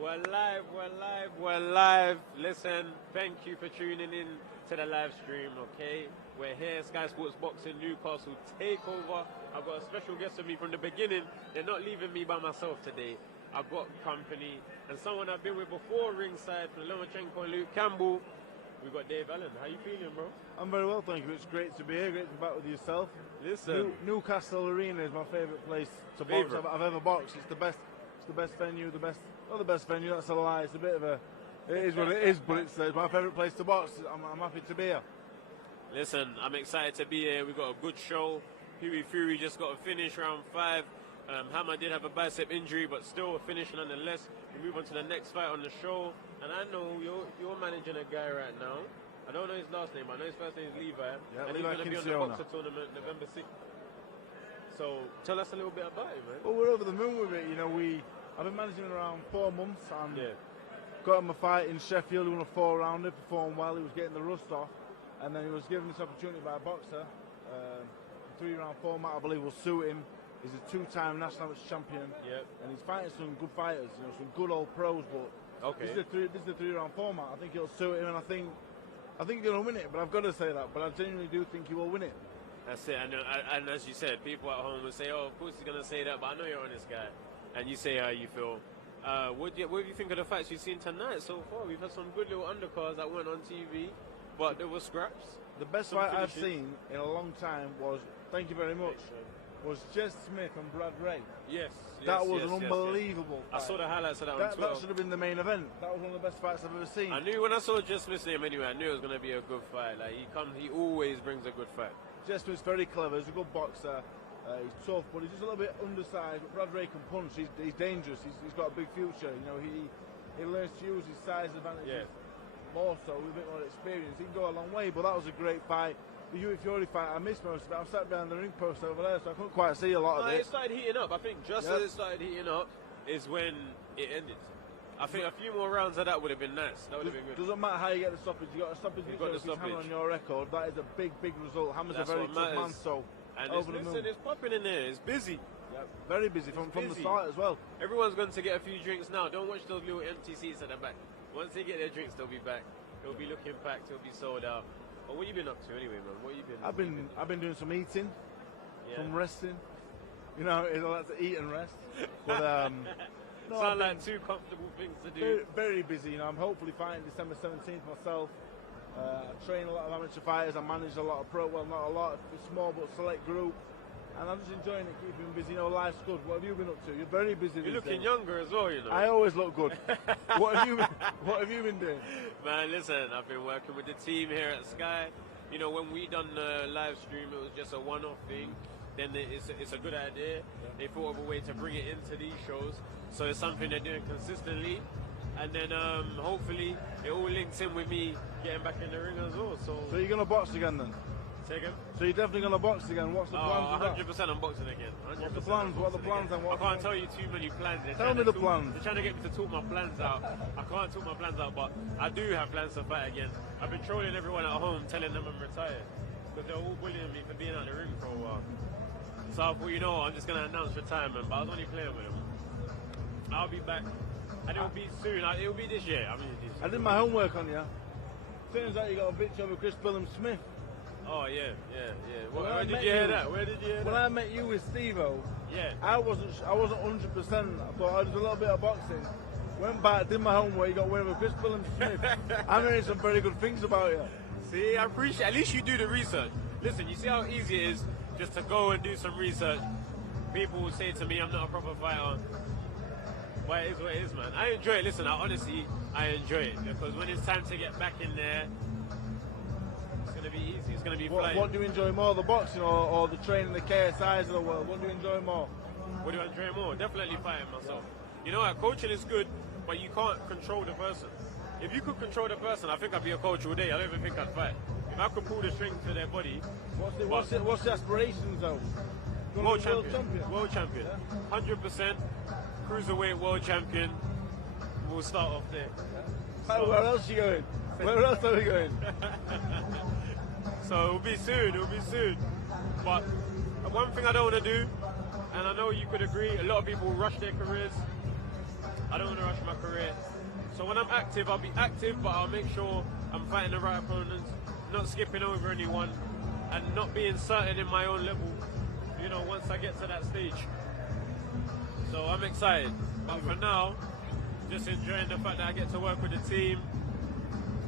We're live, we're live, we're live. Listen, thank you for tuning in to the live stream, okay? We're here, Sky Sports Boxing, Newcastle Takeover. I've got a special guest with me from the beginning. They're not leaving me by myself today. I've got company and someone I've been with before ringside from Lomachenko and Luke Campbell. We've got Dave Allen. How you feeling, bro? I'm very well, thank you. It's great to be here, great to be back with yourself. Listen. Newcastle Arena is my favourite place to box I've ever boxed. It's the best venue, not the best venue, that's a lie. It's a bit of a, it is what it is, but it's my favourite place to box. I'm happy to be here. Listen, I'm excited to be here. We've got a good show. Huey Fury just got a finish round 5. Hammer did have a bicep injury, but still a finish nonetheless. We move on to the next fight on the show. And I know you're managing a guy right now. I don't know his last name. I know his first name is Levi. Yeah, and he's going to be on the Boxer tournament November 6th. So tell us a little bit about it, man. Well, we're over the moon with it. You know, I've been managing him around 4 months and got him a fight in Sheffield. He won a 4-rounder, performed well. He was getting the rust off. And then he was given this opportunity by a boxer. 3-round format, I believe, will suit him. He's a 2-time national champion. Yep. And he's fighting some good fighters, you know, some good old pros. But this is the 3-round format. I think it'll suit him, and I think he's going to win it. But I've got to say that. But I genuinely do think he will win it. That's it. And as you said, people at home will say, "Oh, of course he's going to say that." But I know you're an honest guy, and you say how you feel. What do you think of the fights you've seen tonight so far? We've had some good little undercards that went on TV, but there were scraps. The best fight I've seen in a long time was, thank you very much, was Jess Smith and Brad Ray. Yes. That was an unbelievable fight. I saw the highlights of that on Twitter. That should have been the main event. That was one of the best fights I've ever seen. I knew when I saw Jess Smith's name anyway, I knew it was going to be a good fight. Like he always brings a good fight. Jess Smith's very clever. He's a good boxer. He's tough, but he's just a little bit undersized. But Brad Ray can punch. He's dangerous. He's got a big future. You know, he learns to use his size advantages more so with a bit more experience. He can go a long way. But that was a great fight. The Huey Fury fight, I missed most of it. I'm sat behind the ring post over there, so I couldn't quite see a lot of it. It started heating up. I think just as it started heating up is when it ended. I think a few more rounds of that would have been nice. That would have been good. Doesn't matter how you get the stoppage. You got a stoppage. You got the stoppage. Hammer on your record. That is a big result. Hammer's a very tough man. So and it's popping in there. It's busy. Yeah, very busy from the start as well. Everyone's going to get a few drinks now. Don't watch those little empty seats at the back. Once they get their drinks, they'll be back. They'll be looking packed. They'll be sold out. But what you been up to anyway, man? What you been? I've been doing some eating, some resting. You know, I like to eat and rest. But sound like two comfortable things to do. Very busy. You know, I'm hopefully fighting December 17th myself. I train a lot of amateur fighters. I manage a lot of well, not a lot, a small but select group. And I'm just enjoying it, keeping busy. You know, life's good. What have you been up to? You're very busy. You're looking younger as well, you know. I always look good. What have you been doing? Man, listen, I've been working with the team here at Sky. You know, when we done the live stream, it was just a one-off thing. Then it's a good idea. They thought of a way to bring it into these shows. So it's something they're doing consistently. And then hopefully it all links in with me getting back in the ring as well. So you're going to box again then? Say again? So you're definitely going to box again? What's the plans? 100% I'm boxing again. 100%. What's the plans? What are the plans? I can't tell you too many plans. Tell me the plans. They're trying to get me to talk my plans out. I can't talk my plans out, but I do have plans to fight again. I've been trolling everyone at home, telling them I'm retired. Because they're all bullying me for being out of the ring for a while. So I thought, you know what, I'm just going to announce retirement, but I was only playing with them. I'll be back. And it'll be soon. It'll be this year. I did my homework on you. Turns out you got a bitch over Chris Smith. Oh, yeah. Where did you hear that? When I met you with Steve-O, I wasn't 100%. I thought I was a little bit of boxing. Went back, did my homework, you got away with Chris Smith. I'm hearing some very good things about you. See, I appreciate at least you do the research. Listen, you see how easy it is just to go and do some research. People will say to me, I'm not a proper fighter. But it is what it is, man. I enjoy it. Listen, I enjoy it. Because when it's time to get back in there, it's going to be easy. It's going to be flying. What do you enjoy more, the boxing or the training, the KSIs of the world? What do you enjoy more? What do I enjoy more? Definitely fighting myself. You know what? Coaching is good, but you can't control the person. If you could control the person, I think I'd be a coach all day. I don't even think I'd fight. If I could pull the string to their body. What's the aspirations, though? World champion. World champion. 100%. Cruiserweight world champion. We'll start off there. So, where else are you going? Where else are we going? So it'll be soon. But one thing I don't want to do, and I know you could agree, a lot of people rush their careers. I don't want to rush my career. So when I'm active, I'll be active, but I'll make sure I'm fighting the right opponents, not skipping over anyone, and not being certain in my own level, you know, once I get to that stage. So I'm excited. But for now, just enjoying the fact that I get to work with the team.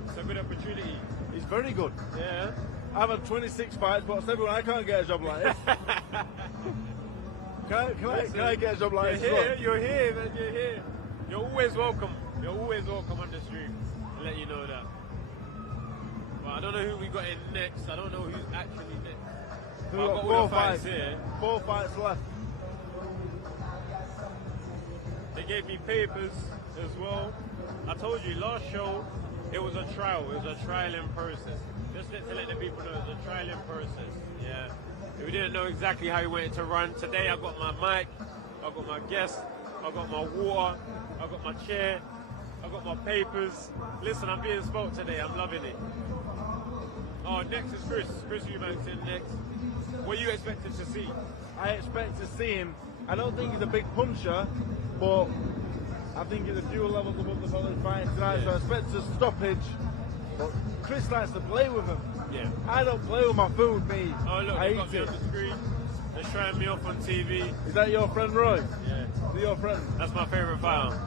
It's a good opportunity. It's very good. Yeah. I've had 26 fights, but everyone, I can't get a job like this. Can I get a job like this? You're here, man. You're here. You're always welcome. You're always welcome on the stream. I'll let you know that. But I don't know who we got in next. I don't know who's actually next. We've got all the fights here. 4 fights left. They gave me papers as well. I told you last show it was a trial. It was a trialing process. Just to let the people know it was a trialing process. Yeah. We didn't know exactly how we wanted to run. Today I got my mic, I got my guest, I got my water, I got my chair, I got my papers. Listen, I'm being spoke today. I'm loving it. Oh, next is Chris. Chris Eubank's in next. What are you expected to see? I expect to see him. I don't think he's a big puncher, but I think he's a few levels above the following fighting tonight, so I expect a stoppage. But Chris likes to play with him. Yeah. I don't play with my food, me. Oh, look, I they got eat me it. on the screen. They're showing me off on TV. Is that your friend Roy? Yeah. Is he your friend? That's my favourite fighter.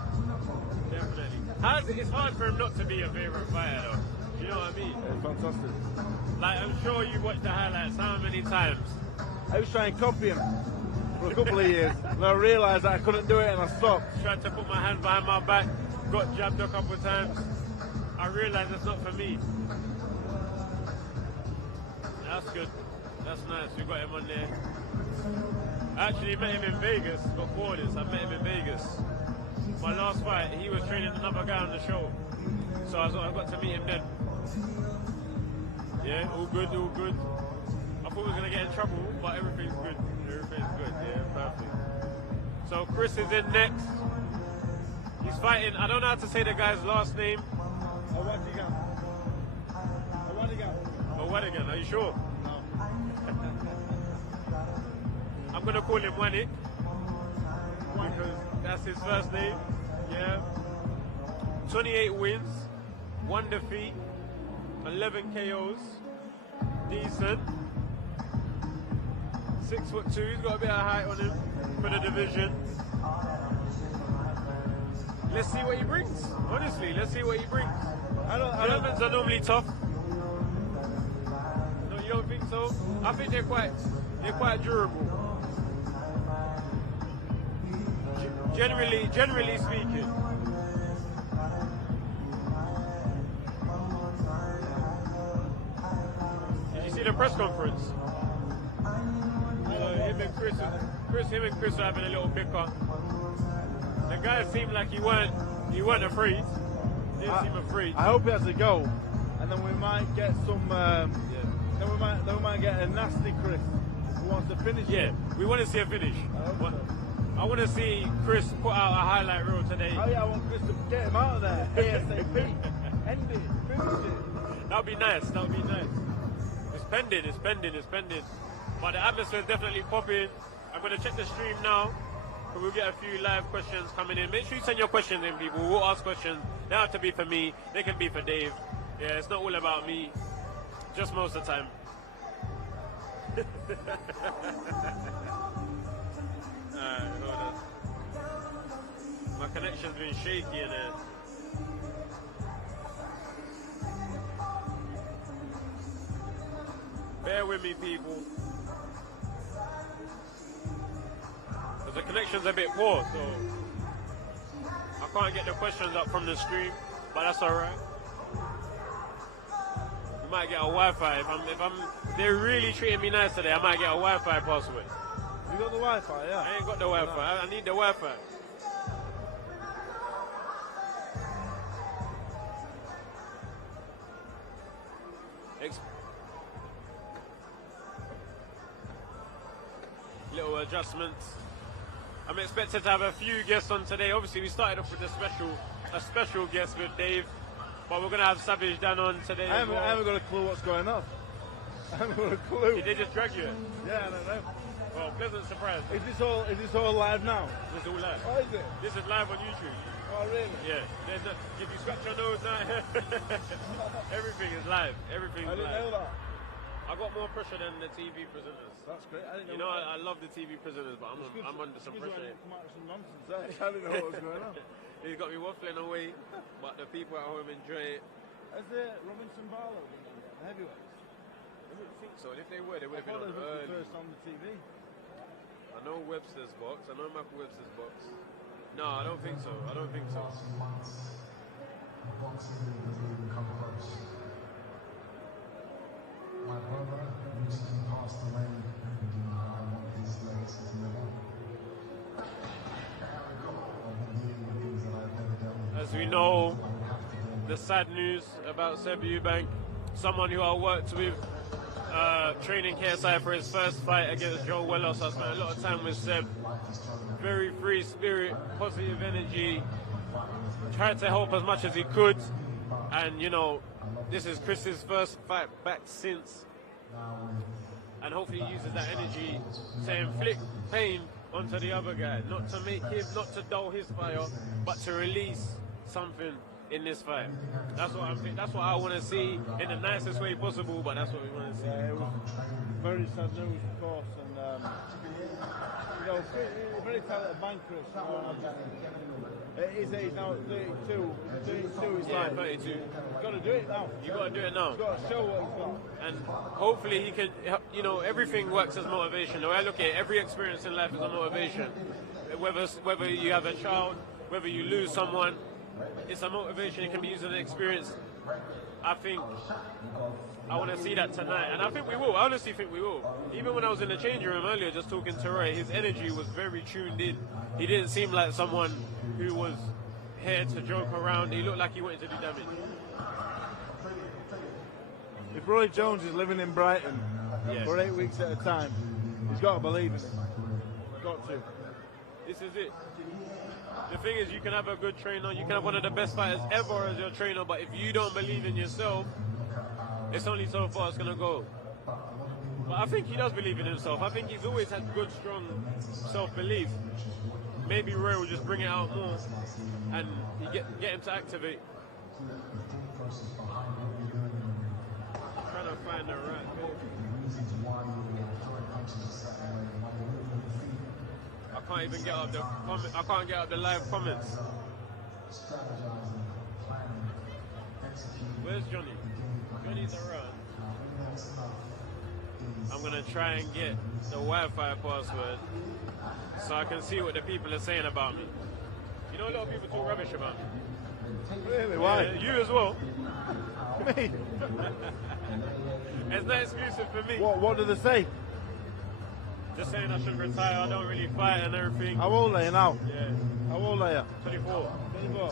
Definitely. It's hard for him not to be a favourite fighter, though. You know what I mean? Yeah, fantastic. Like, I'm sure you watched the highlights how many times? I was trying to copy him for a couple of years, and I realised that I couldn't do it, and I stopped. Tried to put my hand behind my back, got jabbed a couple of times. I realised it's not for me. That's good. That's nice. We got him on there. I actually met him in Vegas before this. I met him in Vegas. My last fight, he was training another guy on the show. So I got to meet him then. Yeah, all good, all good. I thought we were going to get in trouble, but everything's good. Everything's good, yeah, perfect. So Chris is in next. He's fighting, I don't know how to say the guy's last name. Awdijan. Awdijan, are you sure? No. I'm going to call him Wanik, because that's his first name. Yeah. 28 wins, 1 defeat, 11 KOs. Decent. 6'2", he's got a bit of height on him for the division. Let's see what he brings. Honestly, let's see what he brings. Germans are normally tough. No, you don't think so? I think they're quite durable. Generally speaking. Did you see the press conference? Him and Chris are having a little bicker. The guy seemed like he weren't afraid. Didn't seem afraid. I hope he has a go, and then we might get some. Then we might get a nasty Chris who wants to finish. Yeah, we want to see a finish. I want to see Chris put out a highlight reel today. Oh yeah, I want Chris to get him out of there ASAP. End it, finish it. That would be nice. That would be nice. It's pending. But the atmosphere is definitely popping. I'm going to check the stream now. We'll get a few live questions coming in. Make sure you send your questions in, people. We'll ask questions. They don't have to be for me. They can be for Dave. Yeah, it's not all about me. Just most of the time. Alright, hold on. My connection's been shaky in there. Bear with me, people. Because the connection's a bit poor, so I can't get the questions up from the stream, but that's alright. We might get a Wi-Fi. If they're really treating me nice today, I might get a Wi-Fi password. You got the Wi-Fi, yeah? I ain't got the Wi-Fi. I need the Wi-Fi. Little adjustments. I'm expected to have a few guests on today. Obviously, we started off with a special guest with Dave, but we're gonna have Savage Dan on today. I haven't got a clue what's going on. I haven't got a clue. Did they just drag you? Yeah, I don't know. Well, pleasant surprise. Is this all live now? This is all live. Oh, is it? This is live on YouTube. Oh, really? Yeah. If you scratch your nose now, everything is live. Everything's I didn't live. know that. I got more pressure than the TV presenters. That's great. I didn't You know, I love the TV presenters, but I'm under some pressure. Come out with some nonsense there. I didn't know what was going on. He's got me waffling away, but the people at home enjoy it. Has the Robinson Barlow been on yet? The heavyweights? I don't think so. And if they were, they would have been on early. early. First on the TV. I know Webster's box. I know Michael Webster's box. No, I don't think so. I don't think so. My brother recently passed away, and I want his legacy to live on. As we know, the sad news about Seb Eubank, someone who I worked with training KSI for his first fight against Joe Wellos. I spent a lot of time with Seb. Very free spirit, positive energy, tried to help as much as he could. And, you know, this is Chris's first fight back since. And hopefully he uses that energy to inflict pain onto the other guy. Not to make him, not to dull his fire, but to release something in this fight. That's what I'm thinking. That's what I want to see in the nicest way possible, but that's what we want to see. Yeah, it was very sad news, of course. And, you know, very talented man, Chris. At his age now, at 32, he's Yeah, like, 32. He's got to do it now. You got to do it now. He's got to show what he's got. And hopefully he can, you know, everything works as motivation. The way I look at it, every experience in life is a motivation. Whether you have a child, whether you lose someone, it's a motivation. It can be used as an experience. I think I want to see that tonight, and I think we will. I honestly think we will. Even when I was in the changing room earlier, just talking to Roy, his energy was very tuned in. He didn't seem like someone who was here to joke around. He looked like he wanted to do damage. If Roy Jones is living in Brighton for 8 weeks at a time, he's got to believe in it. Got to. This is it. The thing is, you can have a good trainer, you can have one of the best fighters ever as your trainer, but if you don't believe in yourself, it's only so far it's going to go. But I think he does believe in himself. I think he's always had good, strong self-belief. Maybe Roy will just bring it out more and you get him to activate. Trying to find the right bit. I can't even get up the I can't get up the live comments. Where's Johnny? Johnny's around. I'm gonna try and get the Wi-Fi password so I can see what the people are saying about me. You know, a lot of people talk rubbish about me. Really? Why? Yeah, you as well. Me? It's not exclusive for me. What do they say? Just saying I should retire, I don't really fight and everything. How old are you now? Yeah. How old are you? 24. 24.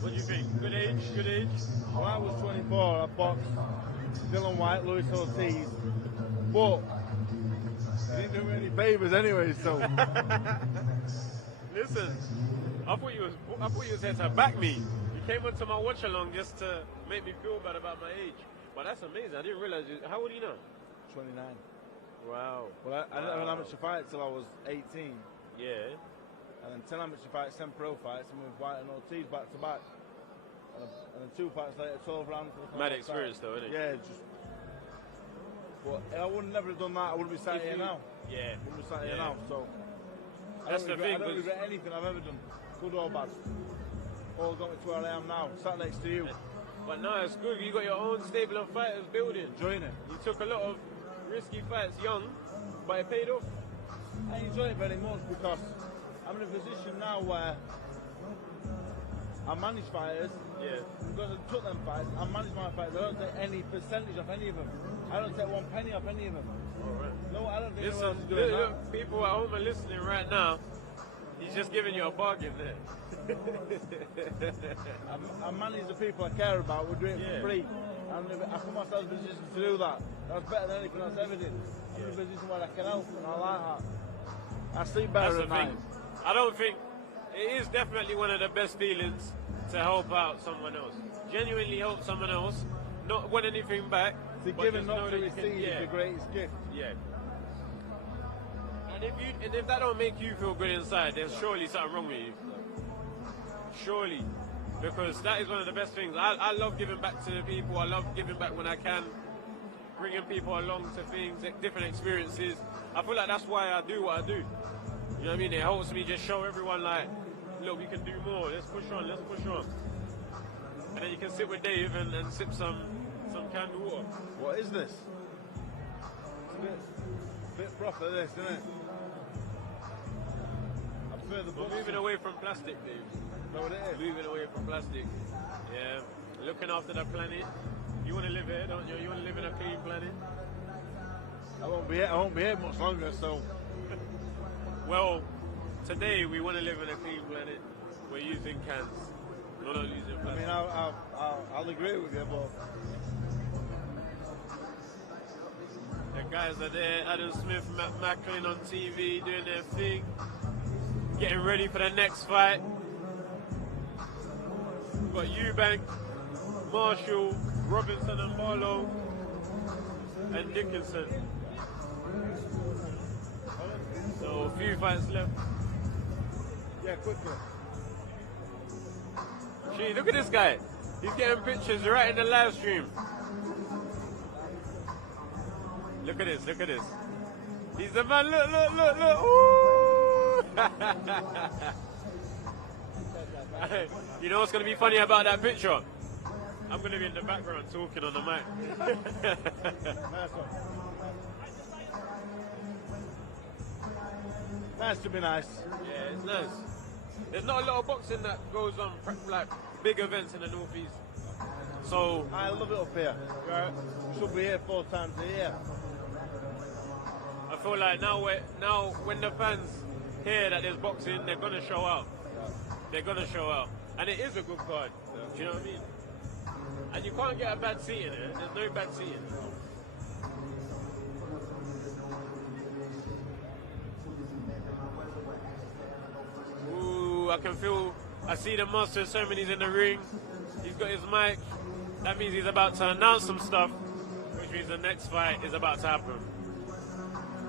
What do you think? Good age? Good age? When I was 24, I boxed Dylan White, Luis Ortiz, but he didn't do me any favours anyway, so. Listen, I thought you was here to back me. You came onto my watch-along just to make me feel bad about my age. But that's amazing. I didn't realize you. How old are you now? 29. Wow. Well, I didn't have an amateur fight till I was 18. Yeah. And then 10 amateur fights, 10 pro fights, and with White and Ortiz back to back. And then 2 fights later, 12 rounds. Mad experience though, isn't it? Yeah, just. But I would never have done that. I wouldn't be sat here now. Yeah. I wouldn't be sat here now. So. That's the thing. I don't regret anything I've ever done, good or bad. All got me to where I am now, sat next to you. But no, it's good. You got your own stable of fighters building. Enjoying it. You took a lot of risky fights young, but it paid off. I enjoy it very much because I'm in a position now where I manage fighters. Yeah. Because I took them fights, I manage my fights. I don't take any percentage off any of them. I don't take 1 penny off any of them. All right. No, I don't think anyone Listen, else is doing that. look, people at home are listening right now. He's just giving you a bargain there. I manage the people I care about. We're doing it for free. And if I put myself in a position to do that. That's better than anything else ever did. I'm in a position where I can help, and I like that. I sleep better That's at the night. thing. I don't think it is definitely one of the best feelings to help out someone else. Genuinely help someone else, not want anything back. To but give just and not know to that you can- receive is the greatest gift. Yeah. And if that don't make you feel good inside, there's surely something wrong with you. Surely. Because that is one of the best things. I love giving back to the people. I love giving back when I can. Bringing people along to things, different experiences. I feel like that's why I do what I do. You know what I mean? It helps me just show everyone like, look, we can do more. Let's push on. Let's push on. And then you can sit with Dave and sip some canned water. What is this? It's a bit proper, this, isn't it? I prefer the We're moving away from plastic, Dave. Know what it is? Moving away from plastic. Yeah. Looking after the planet. You want to live here, don't you? You want to live in a clean planet? I won't be here much longer, so. Well, today we want to live in a clean planet. We're using cans. We're not using plastic. I mean, I'll agree with you, but. The guys are there. Adam Smith, Matt Macklin on TV doing their thing. Getting ready for the next fight. We've got Eubank, Marshall, Robinson and Barlow, and Dickinson. So a few fights left. Yeah, quickly. Gee, look at this guy. He's getting pictures right in the live stream. Look at this, look at this. He's the man, look, look, look, look. Ooh! You know what's going to be funny about that picture? I'm going to be in the background talking on the mic. Nice one. Nice to be nice. Yeah, it's nice. There's not a lot of boxing that goes on, like big events in the Northeast. So I love it up here. Right? We should be here 4 times a year. I feel like now when the fans hear that there's boxing, they're gonna show out. They're gonna show out, and it is a good card. Do you know what I mean? And you can't get a bad seat in it. There's no bad seating. Ooh, I see the Master of Ceremonies in the ring. He's got his mic. That means he's about to announce some stuff, which means the next fight is about to happen.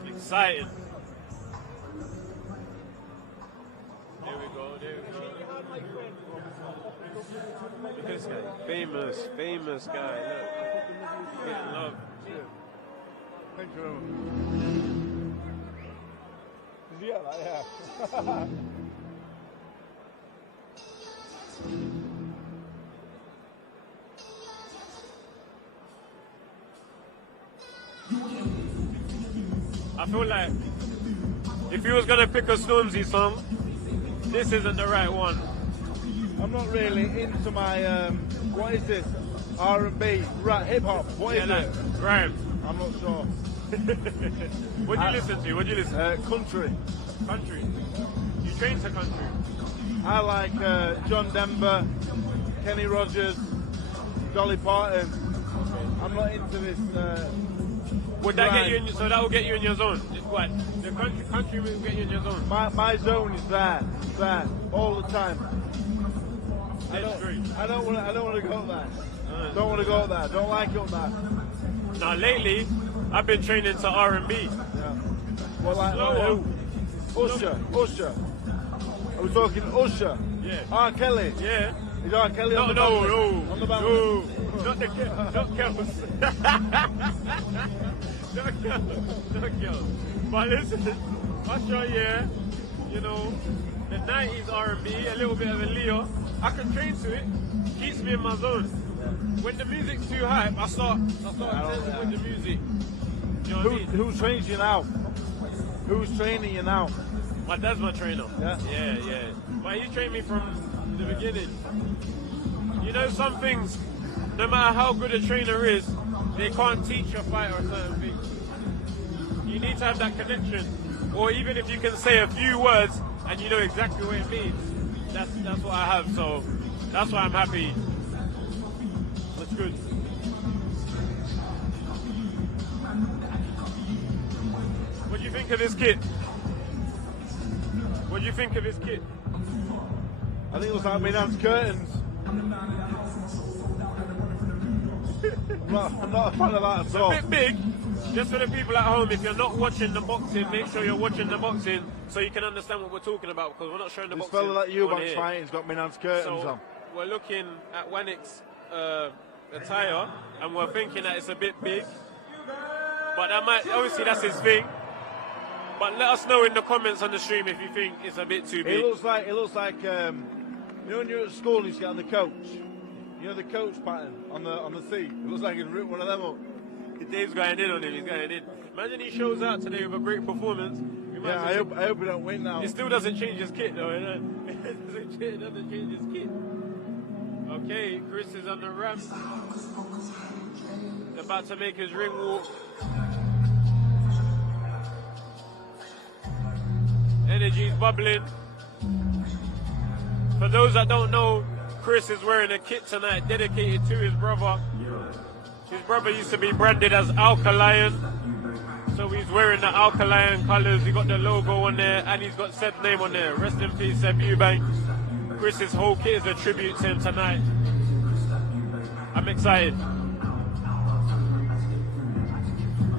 Exciting. There we go, there we go. Look at this guy. Famous guy. Look. Getting love. Thank you very much. Yeah. I feel like if he was gonna pick a Stormzy song, this isn't the right one. I'm not really into my what is this? R&B, rap, hip hop. What is it? Rhyme. I'm not sure. What do you listen to? What do you listen to? Country. Country. You train to country. I like John Denver, Kenny Rogers, Dolly Parton. I'm not into this. Would that get you in? So that will get you in your zone. It's what the country will get you in your zone. My zone is there, all the time. I don't want to go there. Don't want to go there. Don't like it there. Now lately, I've been training to R&B. Yeah. Well, like Usher. Are we talking Usher? Yeah. R. Kelly. Yeah. Is R. Kelly on the band? On the band? No. Not Kells. Not Kells. But listen, Usher, yeah, you know, the 90s R&B, a little bit of a Leo. I can train to it. Keeps me in my zone. When the music's too hype, I start dancing with the music. You know what I mean? Who trains you now? Who's training you now? My dad's my trainer. Yeah? Yeah. But he trained me from the beginning. You know, some things, no matter how good a trainer is, they can't teach a fighter certain things. You need to have that connection. Or even if you can say a few words and you know exactly what it means, that's what I have. So that's why I'm happy. That's good. What do you think of his kit? What do you think of his kit? I think it looks like Minan's curtains. I'm not a fan of that at all. It's a bit big. Just for the people at home, if you're not watching the boxing, make sure you're watching the boxing so you can understand what we're talking about, because we're not showing the This boxing. fella that on Eubank's here. fighting's got Minan's curtains So on. we're looking at Wanik's attire, and we're thinking that it's a bit big. But that might, obviously that's his thing. But let us know in the comments on the stream if you think it's a bit too big. It looks like you know when you're at school and you get on the coach. You know the coach pattern on the seat. It looks like he's ripped one of them up. Dave's going in on him. He's going in. Imagine he shows out today with a great performance. Yeah, I hope we don't win now. It still doesn't change his kit though. You know? It doesn't change his kit. Okay, Chris is on the ramp. He's about to make his ring walk. Energy's bubbling. For those that don't know, Chris is wearing a kit tonight dedicated to his brother. His brother used to be branded as Alkaline, so he's wearing the Alkaline colours. He got the logo on there, and he's got Seb's name on there. Rest in peace, Seb Eubank. Chris's whole kit is a tribute to him tonight. I'm excited.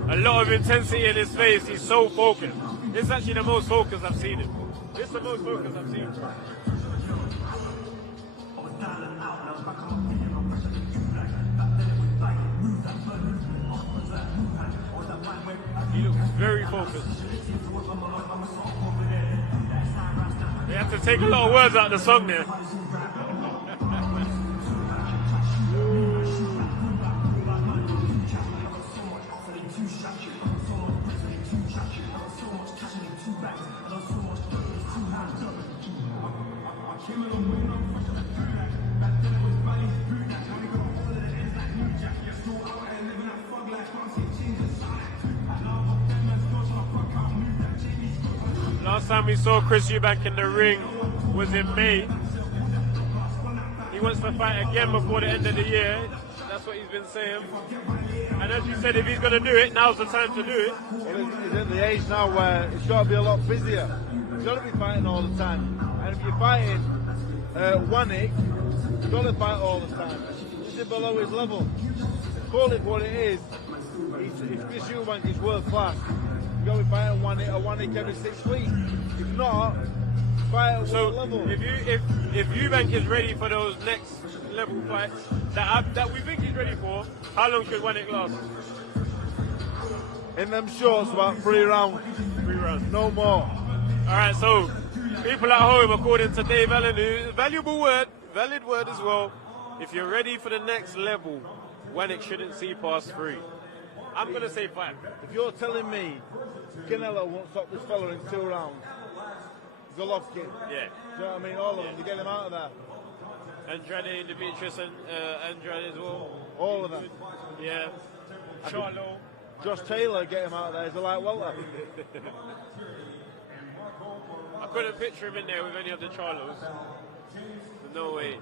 A lot of intensity in his face. He's so focused. This is actually the most focused I've seen him. This is the most focused I've seen him. He looks very focused. They have to take a lot of words out of the song there. Last time we saw Chris Eubank in the ring was in May. He wants to fight again before the end of the year. That's what he's been saying. And as you said, if he's going to do it, now's the time to do it. He's at the age now where it's got to be a lot busier. He's got to be fighting all the time. And if you're fighting Wanik, you've got to fight all the time. This is below his level. Call it what it is. If Chris Eubank is world class, you've got to be fighting Wanik every 6 weeks. If not, fight at world level. If Eubank is ready for those next level fights that we think he's ready for, how long should Wanik last? In them shorts, about 3 rounds. 3 rounds. No more. Alright, so people at home, according to Dave Allen, valuable word, valid word as well. If you're ready for the next level, Wanik shouldn't see past 3. I'm going to say 5. If you're telling me Canelo won't stop this fella in 2 rounds, Golovkin, Yeah. do you know what I mean? All of them, to get him out of there. Andrade, Demetrius, and Andrade as well. All of them. Yeah. Charlo. Josh Taylor, get him out of there. He's a light welter. I couldn't picture him in there with any of the Charlos. No way.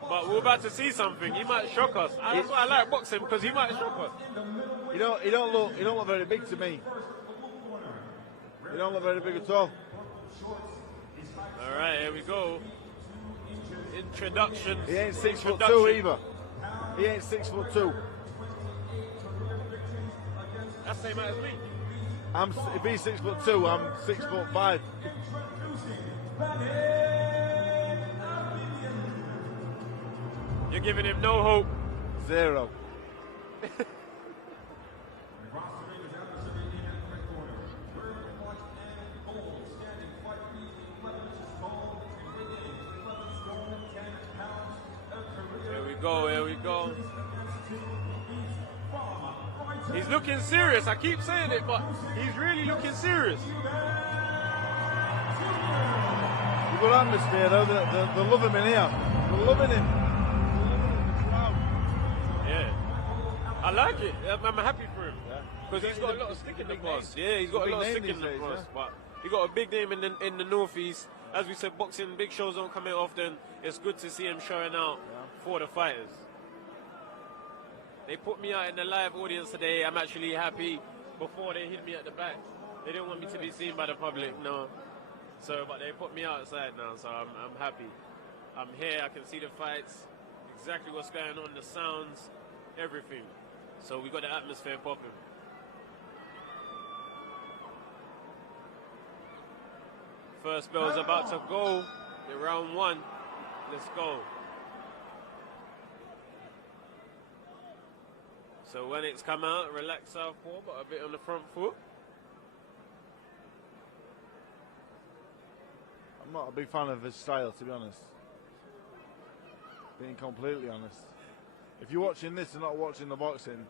But we're about to see something. He might shock us. That's why I like boxing, because he might shock us. He don't look very big to me. He don't look very big at all. All right, here we go. Introduction. He ain't 6'2" either. He ain't 6'2". That's the same as me. If he's 6'2", I'm 6'5". You're giving him no hope. 0. Here we go. He's looking serious. I keep saying it, but he's really looking serious. Good atmosphere though. They love him in here. They're loving him. Yeah. I like it. I'm happy for him. Because he's got a lot of stick in the past. Yeah, he's got a lot of stick in the past. But he got a big name in the Northeast. As we said, boxing, big shows don't come in often. It's good to see him showing out for the fighters. They put me out in the live audience today. I'm actually happy. Before they hid me at the back, they didn't want me to be seen by the public, no. So, but they put me outside now, so I'm happy. I'm here, I can see the fights. exactly what's going on, the sounds, everything. So we got the atmosphere popping. First bell's about to go in round 1. Let's go. So when it's come out, relax southpaw, but a bit on the front foot. I'm not a big fan of his style, to be honest. Being completely honest. If you're watching this and not watching the boxing,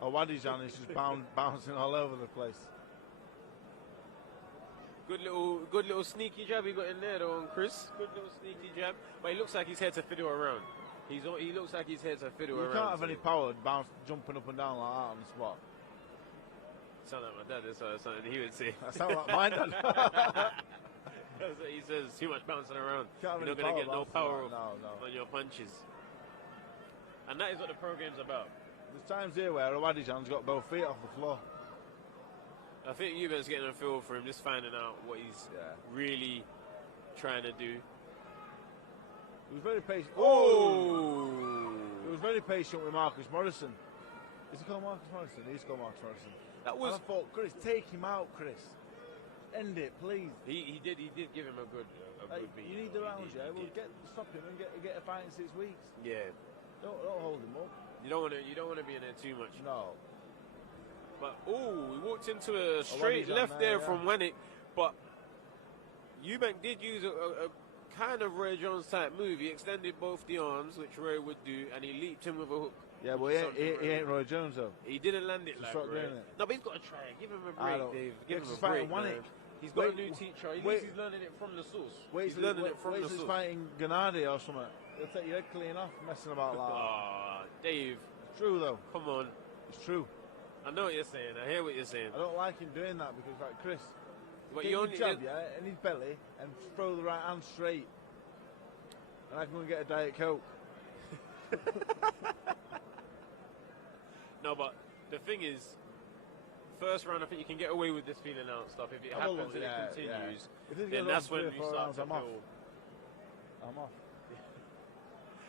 Awdijan is just bouncing all over the place. Good little sneaky jab he got in there though on Chris. Good little sneaky jab. But he looks like he's here to fiddle around. He looks like he's here to fiddle around. You can't have any power jumping up and down like that on the spot. Sound like my dad, that's something he would say. That sounds like my dad. That's what he says, too much bouncing around. You're not going to get no power on your punches. And that is what the programme's about. There's times here where Awdijan's got both feet off the floor. I think Eubank's getting a feel for him, just finding out what he's really trying to do. He was very patient. Oh! He was very patient with Marcus Morrison. Is he called Marcus Morrison? He's called Marcus Morrison. That was. And I thought, Chris, take him out, Chris. End it, please. He did give him a good beat. You need the rounds, yeah. Well, stop him and get a fight in 6 weeks. Yeah. Don't hold him up. You don't want to be in there too much. No. But he walked into a straight left there from Wanik, but Eubank did use a kind of Roy Jones type move. He extended both the arms, which Roy would do, and he leaped him with a hook. Yeah, well, he ain't Roy Jones though. He didn't land it like Roy. No, but he's got to try. Give him a break, Dave. Give him a break, man. He's got a new teacher. He's learning it from the source. He's learning it from the source. He's fighting Gennady or something. He'll take your head clean off messing about like that. Dave. It's true though. Come on. It's true. I know what you're saying. I hear what you're saying. I don't like him doing that because, like Chris, but you only jab in his belly and throw the right hand straight, and I can go and get a Diet Coke. No, but the thing is, first round, I think you can get away with this feeling out stuff. If it happens and it continues, then that's when you start to feel. I'm off.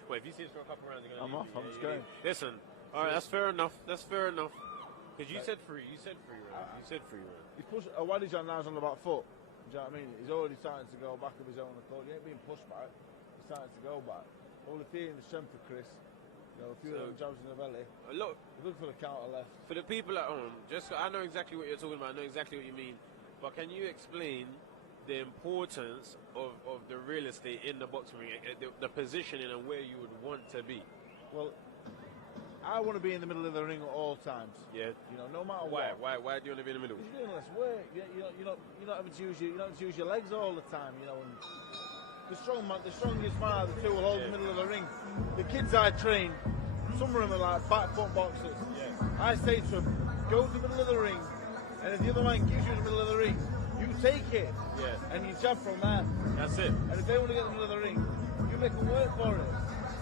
Well, if you see us for a couple rounds, you're going to I'm off. I'm just going. Listen, all right, that's fair enough. That's fair enough. Because you said free. You said free round. You said free round. He's pushed. Awdijan now's on the back foot. Do you know what I mean? He's already starting to go back of his own accord. He ain't being pushed back. He's starting to go back. Only feeling the strength of Chris. You know, a few of them jabs in the belly. Look for the counter left. For the people at home, I know exactly what you're talking about. I know exactly what you mean. But can you explain the importance of the real estate in the boxing ring, the positioning and where you would want to be? Well, I want to be in the middle of the ring at all times. Yeah. You know, no matter what. Why do you want to be in the middle? Because you're doing less work. You're not having to use your legs all the time. You know, and the strongest man out of the two will hold the middle of the ring. The kids I train, some of them are like back foot boxers. Yeah. I say to them, go to the middle of the ring, and if the other man gives you the middle of the ring, you take it. Yeah. And you jab from there. That's it. And if they want to get in the middle of the ring, you make them work for it.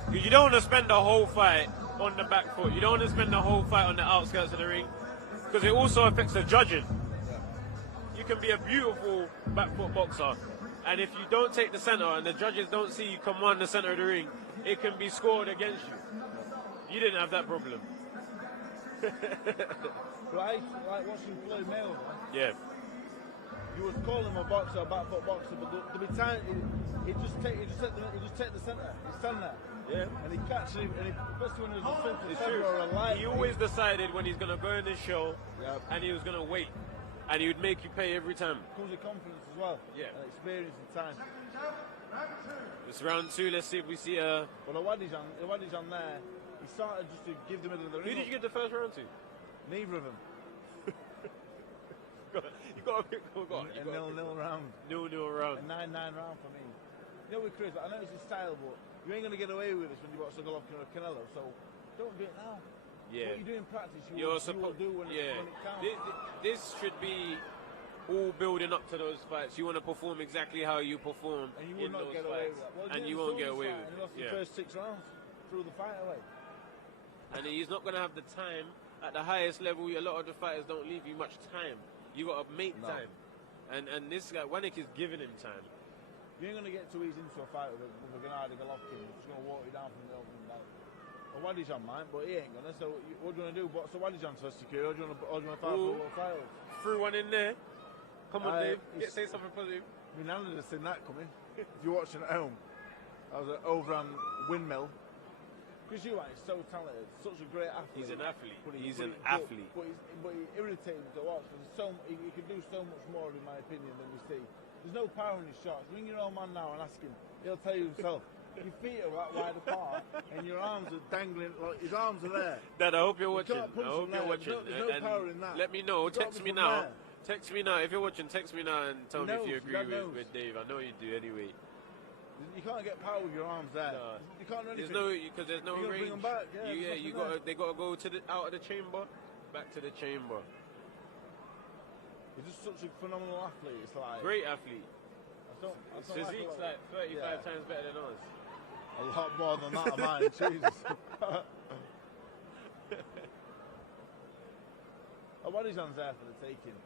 Because you don't want to spend the whole fight on the back foot. You don't want to spend the whole fight on the outskirts of the ring, because it also affects the judging. Yeah. You can be a beautiful back foot boxer, and if you don't take the center and the judges don't see you command the center of the ring, it can be scored against you. You didn't have that problem. But I like watching Floyd Mayweather. Yeah. You would call him a boxer, a back foot boxer, but there'll be time he just take the center. He's standing there. Yeah. And he catches him, and especially when it was a simple feather or a light. He always decided when he's going to go in this show, and he was going to wait, and he would make you pay every time. Comes with confidence as well. Yeah. And experience and time. It's round 2. Let's see if we see a. But Awdijan there, he started just to give the middle of the ring. Who did you give the first round to? Neither of them. You got a pick. A nil round. 0-0 round. A 9-9 round for me. You know, with Chris, I know it's his style, but you ain't going to get away with this when you watch the Golovkin or Canelo, so don't do it now. Yeah. What you do in practice, you will do when it counts. This should be all building up to those fights. You want to perform exactly how you perform and you in will not those get fights. Away with that. Well, and you won't get away with it. And he lost the first 6 rounds, threw the fight away. And he's not going to have the time. At the highest level, a lot of the fighters don't leave you much time. You got to make time. And this guy, Wanik, is giving him time. You ain't going to get too easy into a fight with a Gennady Golovkin. He's just going to walk you down from the opening. Like, Awdijan might, but he ain't going to. So what do you want to do? Box Awdijan to secure, or do you want to fight for a world title? Threw one in there. Come on, Dave. Say something positive. I mean, none of us seen that coming. If you're watching at home, I was at Overham Windmill. Chris Eubank is so talented, such a great athlete. He's an athlete. But he's irritating to watch because he can do so much more, in my opinion, than we see. There's no power in his shots. Ring your old man now and ask him. He'll tell you himself. Your feet are that wide apart and your arms are dangling. Like his arms are there. Dad, I hope you're watching. I hope you're watching. There's no power in that. Let me know. Text me now. Text me now. If you're watching, text me now and tell me if you agree with Dave. I know you do anyway. You can't get power with your arms there. No. You can't do anything. There's no range. Bring them back. They gotta go to out of the chamber, back to the chamber. He's just such a phenomenal athlete. It's like great athlete. His physique's like 35 times better than ours. A lot more than that of mine. Jesus. Awdijan's there for the taking.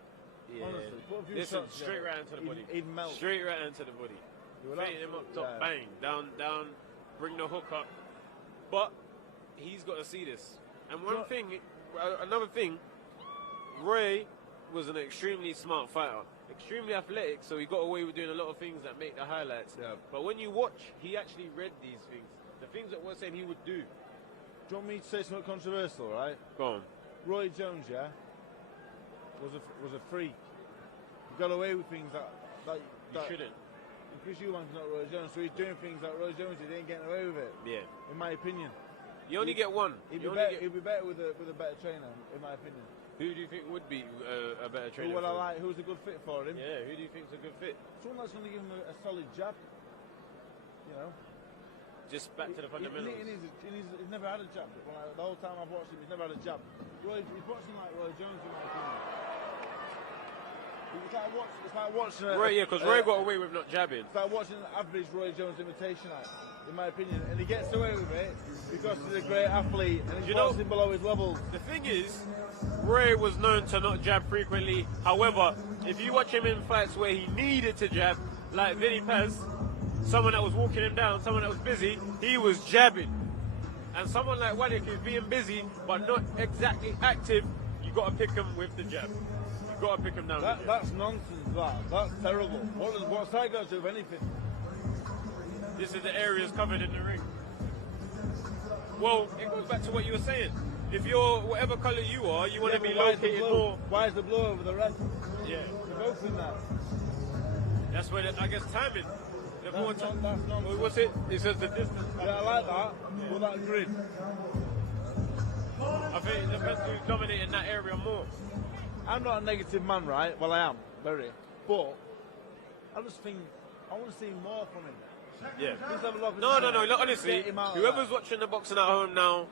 Yeah. Honestly, listen, straight right into the body. He'd melt. Straight right into the body. Fade him up top, bang, down, bring the hook up. But he's got to see this. And another thing, Roy was an extremely smart fighter, extremely athletic, so he got away with doing a lot of things that make the highlights. Yeah. But when you watch, he actually read these things, the things that we're saying he would do. Do you want me to say something controversial, right? Go on. Roy Jones, was a freak. He got away with things that you shouldn't. Chris Eubank's not Roy Jones, so he's doing things that Roy Jones did. He ain't getting away with it. Yeah. In my opinion. You only get one. He'd be better with a better trainer, in my opinion. Who do you think would be a better trainer? Who would I like? Who's a good fit for him? Yeah. Who do you think's a good fit? Someone that's going to give him a solid jab. You know. Just back to the fundamentals. He's never had a jab. The whole time I've watched him, he's never had a jab. He's boxing like Roy Jones, in my opinion. It's like watching Roy, because Roy got away with not jabbing. It's like watching an average Roy Jones imitation act, in my opinion, and he gets away with it because he's a great athlete and he's boxing below his levels. The thing is, Roy was known to not jab frequently. However, if you watch him in fights where he needed to jab, like Vinny Paz, someone that was walking him down, someone that was busy, he was jabbing. And someone like Wanik who's being busy but not exactly active, you got to pick him with the jab. Got to pick him down. That's nonsense. That's terrible. What's that got to do with anything? This is the areas covered in the ring. Well, it goes back to what you were saying. If you're whatever colour you are, you want to be located more. Why is the blue over the red? Yeah, they're both in that. That's where I guess timing. That's nonsense. What's it? It says the distance. Yeah, I like that. With that grid. I think the person who's dominating that area more. I'm not a negative man, right? Well, I am, very. But I just think I want to see more from him. Yeah. No. Look, honestly, whoever's watching the boxing at home now,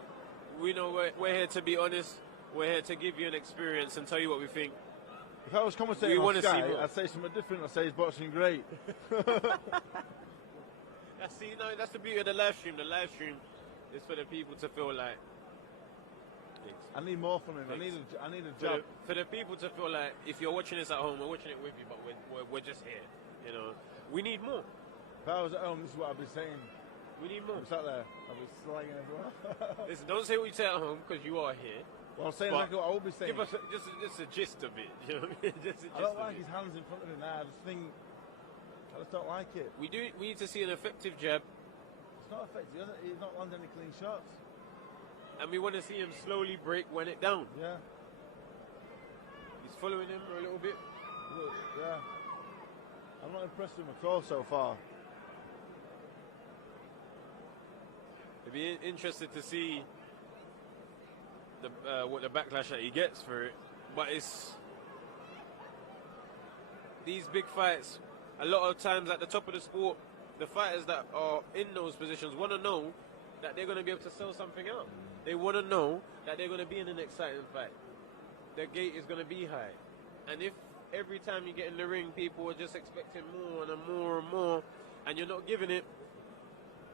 we know we're here to be honest. We're here to give you an experience and tell you what we think. If I was commentating on Sky, I'd say something different. I'd say he's boxing great. That's the beauty of the live stream. The live stream is for the people to feel like. I need more from him. I need a job. For the people to feel like if you're watching this at home, we're watching it with you, but we're just here. You know, we need more. If I was at home, this is what I'd be saying. We need more. I'm sat there. I'll be slagging everyone. Listen, don't say what you say at home because you are here. Well, I'm saying exactly what I will be saying. Give us just a gist of it. You know what I mean? I don't like his hands in front of him now. I just don't like it. We need to see an effective jab. It's not effective. He's not landing any clean shots. And we want to see him slowly break when it down. Yeah. He's following him for a little bit. Look, yeah. I'm not impressed with him at all so far. I'd be interested to see what the backlash that he gets for it. But it's these big fights. A lot of times at the top of the sport, the fighters that are in those positions want to know that they're going to be able to sell something out. They want to know that they're going to be in an exciting fight. Their gate is going to be high. And if every time you get in the ring, people are just expecting more and more and more, and you're not giving it,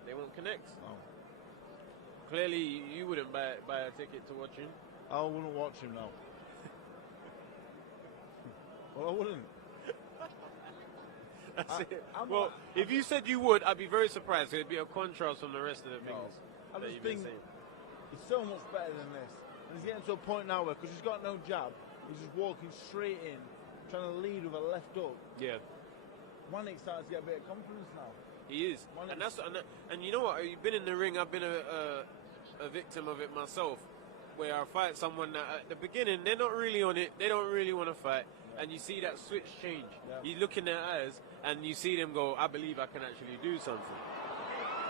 they won't connect. Oh. Clearly, you wouldn't buy a ticket to watch him. I wouldn't watch him now. Well, I wouldn't. That's it. Well, if you said you would, I'd be very surprised. It'd be a contrast from the rest of the things I that just you've been think saying. he's so much better than this. And he's getting to a point now where, because he's got no jab, he's just walking straight in, trying to lead with a left hook. Yeah. Wanik starts to get a bit of confidence now. He is. And you know what? You've been in the ring. I've been a victim of it myself, where I fight someone that at the beginning, they're not really on it. They don't really want to fight. Yeah. And you see that switch change. Yeah. You look in their eyes and you see them go, I believe I can actually do something.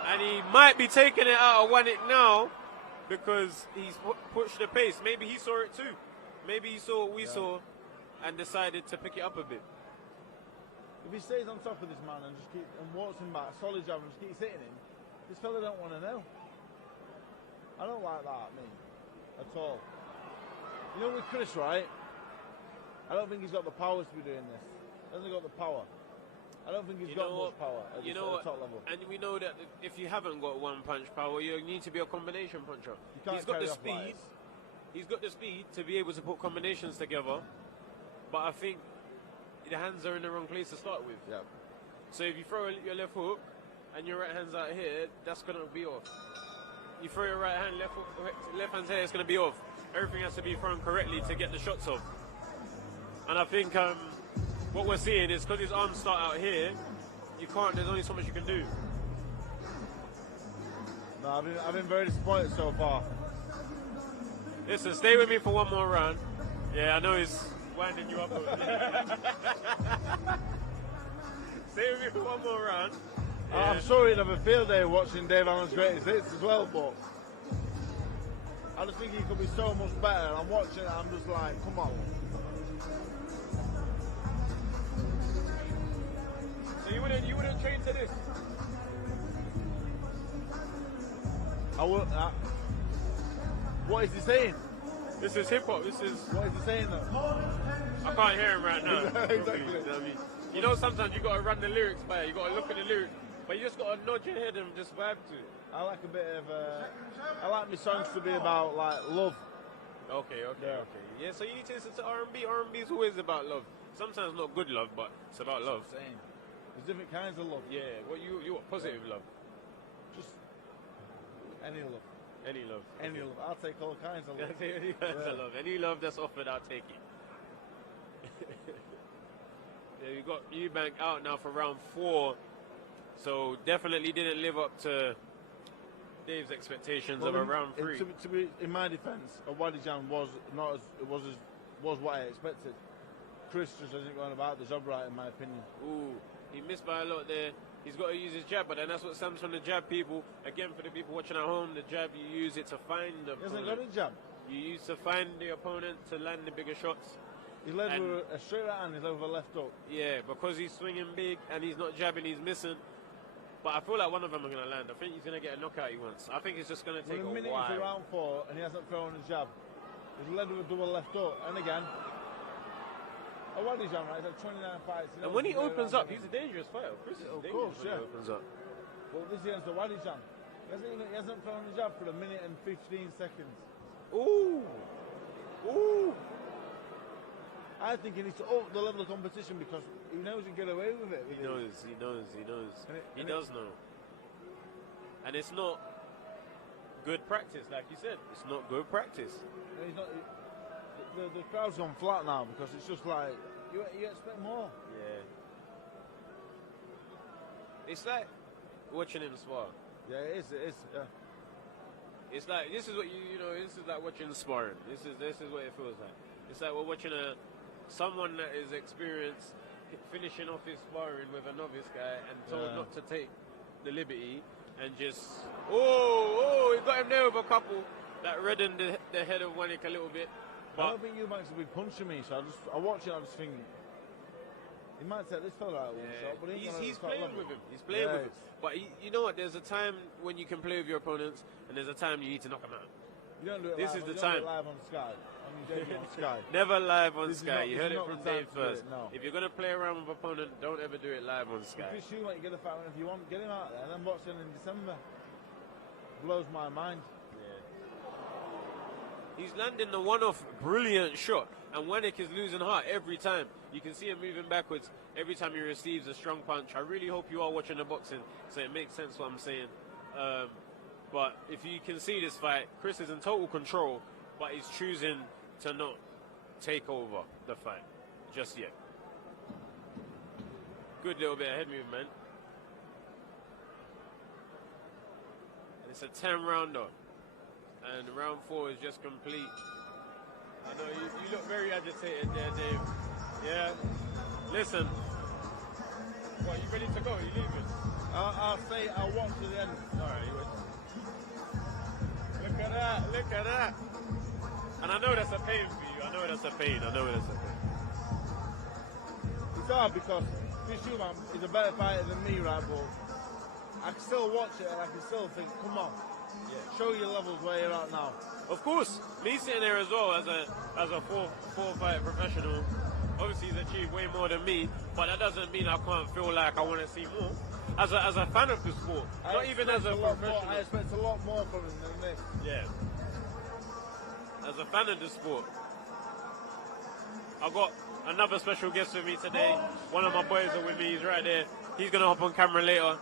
And he might be taking it out of Wanik now because he's pushed the pace. Maybe he saw it too. Maybe he saw what we saw and decided to pick it up a bit. If he stays on top of this man and just walks him back, solid jab, and just keeps hitting him, this fella don't want to know. I don't like that, at all. You know, with Chris, right? I don't think he's got the powers to be doing this. He hasn't got the power. I don't think he's got much power at the top level. And we know that if you haven't got one punch power, you need to be a combination puncher. He's got the speed. He's got the speed to be able to put combinations together. But I think the hands are in the wrong place to start with. Yeah. So if you throw your left hook and your right hand's out here, that's going to be off. You throw your right hand, left hand's here, it's going to be off. Everything has to be thrown correctly to get the shots off. And I think what we're seeing is because his arms start out here, there's only so much you can do. No, I've been very disappointed so far. Listen, stay with me for one more round. Yeah, I know he's winding you up. Stay with me for one more round. Yeah. I'm sorry to have a field day watching Dave Allen's Greatest Hits as well, but I just think he could be so much better. I'm watching it, I'm just like, come on. So you wouldn't train to this? I wouldn't. What is he saying? This is hip hop. This is. What is he saying though? I can't hear him right now. Exactly. You know, sometimes you got to run the lyrics by it. You got to look at the lyrics, but you just got to nod your head and just vibe to it. I like a bit of. I like my songs to be about like love. Okay. Yeah, so you need to listen to R&B. R&B is always about love. Sometimes not good love, but it's about love. There's different kinds of love. Yeah, what you want positive love? Just any love. Any love. Any love. I'll take all kinds of love. Any kinds of love. Any love that's offered, I'll take it. Yeah, we got Eubank out now for round 4, so definitely didn't live up to Dave's expectations of a round 3. To be in my defence, Awdijan was what I expected. Chris just isn't going about the job right, in my opinion. Ooh, he missed by a lot there. He's got to use his jab, but then that's what stems from the jab, people. Again, for the people watching at home, the jab, you use it to find the opponent. He hasn't got a jab. You use to find the opponent to land the bigger shots. He led with a straight right hand, he's over left hook. Yeah, because he's swinging big and he's not jabbing, he's missing. But I feel like one of them are going to land. I think he's going to get a knockout he wants. I think it's just going to take a minute while. into round 4 and he hasn't thrown a jab. He's led with a double left hook. And again, Awdijan, right, he's had 29 fights. And when he opens up, he's a dangerous fighter. Chris is dangerous when he opens up. Well, this is against Awdijan. He hasn't thrown a jab for a minute and 15 seconds. Ooh. I think he needs to up the level of competition because he knows he can get away with it. He knows. He does know. And it's not good practice, like you said. It's not good practice. He's not, the crowd's gone flat now because it's just like, you expect more. Yeah. It's like watching him spar. Yeah, it is. Yeah. It's like, this is what this is like watching sparring. This is what it feels like. It's like we're watching someone that is experienced finishing off his sparring with a novice guy and told not to take the liberty and just he got him there with a couple that reddened the head of Wanik a little bit. But I don't think Eubank's a big puncher me, so I watch it, I just think he might take this fella out one shot, but he's playing with him. He's playing with him. But you know what? There's a time when you can play with your opponents, and there's a time you need to knock them out. You don't do it this live, is the you time. Don't do it live on Sky. I mean, on Sky. Never live on Sky. You heard it from Dave first. No. If you're going to play around with opponent, don't ever do it live on Sky. Chris Eubank, you get a fight if you want, get him out there, and then watch him in December. Blows my mind. Yeah. He's landing the one-off brilliant shot, and Wanik is losing heart every time. You can see him moving backwards every time he receives a strong punch. I really hope you are watching the boxing, so it makes sense what I'm saying. But if you can see this fight, Chris is in total control, but he's choosing to not take over the fight just yet. Good little bit of head movement. And it's a 10-rounder. And round 4 is just complete. I know you look very agitated there, Dave. Yeah. Listen. What, you ready to go? Are you leaving? I'll stay. I'll watch to the end. All right. Look at that. Look at that. And I know that's a pain for you. I know that's a pain. It's hard because Chris Eubank is a better fighter than me, right? But I can still watch it and I can still think, come on. Yeah. Show your levels where you're at now. Of course, me sitting there as well as a four fight professional. Obviously, he's achieved way more than me, but that doesn't mean I can't feel like I want to see more. As a fan of the sport, not even as a professional. I expect a lot more from him than this. Yeah. As a fan of the sport, I've got another special guest with me today. One of my boys are with me. He's right there. He's gonna hop on camera later.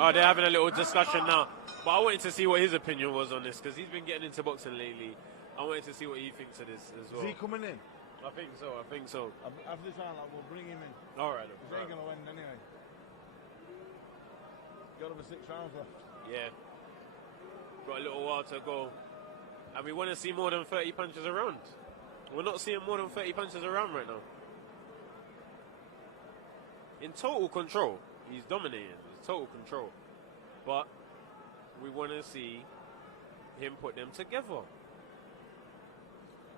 Oh, they're having a little discussion now. But I wanted to see what his opinion was on this, because he's been getting into boxing lately. I wanted to see what he thinks of this as well. Is he coming in? I think so. After this round, we'll bring him in. All right. Because he ain't going to win anyway. Got over 6 rounds left. Yeah. Got a little while to go. And we want to see more than 30 punches around. We're not seeing more than 30 punches around right now. In total control. He's dominating. Total control, but we want to see him put them together.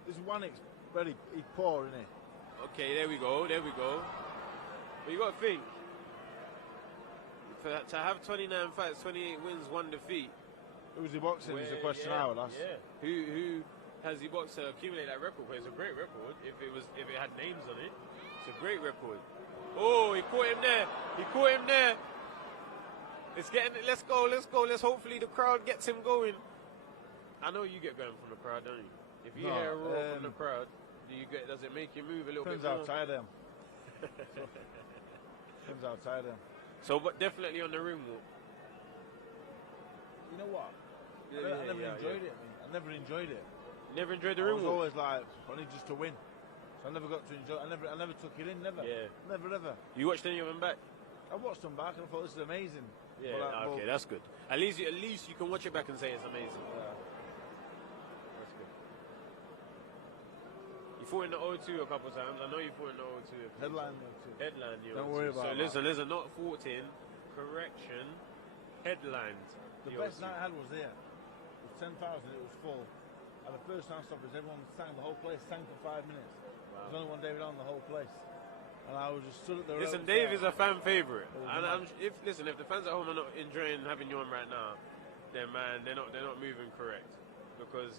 This Wanik's very poor, isn't he? Okay, there we go. But you got to think, to have 29 fights, 28 wins, 1 defeat. Who's he boxing? Is a question I would ask. Yeah. Who has he boxed to accumulate that record? It's a great record. If it had names on it, it's a great record. Oh, he caught him there. It's getting. Let's go. Let's hopefully the crowd gets him going. I know you get going from the crowd, don't you? If you hear a roar from the crowd, does it make you move a little bit more? Depends outside them. Depends outside them. So, but definitely on the ring walk. You know what? I never enjoyed it. I never enjoyed it. Never enjoyed the ring walk? I was always like, I need just to win. So I never got to enjoy. I never took it in. Never. Yeah. Never ever. You watched any of them back? I watched them back and I thought this is amazing. Yeah. Okay, that's good. At least you can watch it back and say it's amazing. Yeah. That's good. You fought in the O2 a couple of times. I know you fought in the O2. Headline. You. Don't worry about that. So listen, not fought in. Correction. Headlined. The best night I had was there. It was 10,000. It was full. And the first time stoppers, everyone sang. The whole place sang for 5 minutes. Wow. There's only one David on the whole place. And I was just stood at the road. Listen, Dave is a fan favourite. And if the fans at home are not enjoying having you on right now, then man, they're not moving correct. Because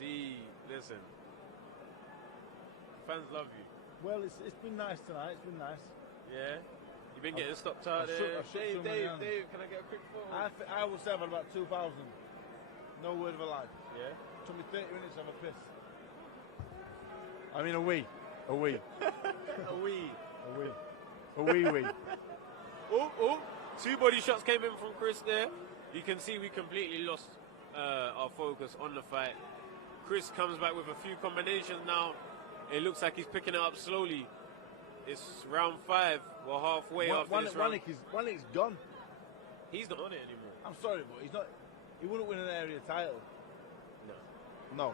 fans love you. Well, it's been nice tonight. It's been nice. Yeah. You've been getting stopped out there. Dave, can I get a quick photo? I would say I've had about 2,000. No word of a lie. Yeah. It took me 30 minutes to have a piss. I mean a wee. A wee. Oh, 2 body shots came in from Chris there. You can see we completely lost our focus on the fight. Chris comes back with a few combinations now. It looks like he's picking it up slowly. It's round 5. We're halfway after this round. Wanik's gone. He's not on it anymore. I'm sorry, but he's not. He wouldn't win an area title. No.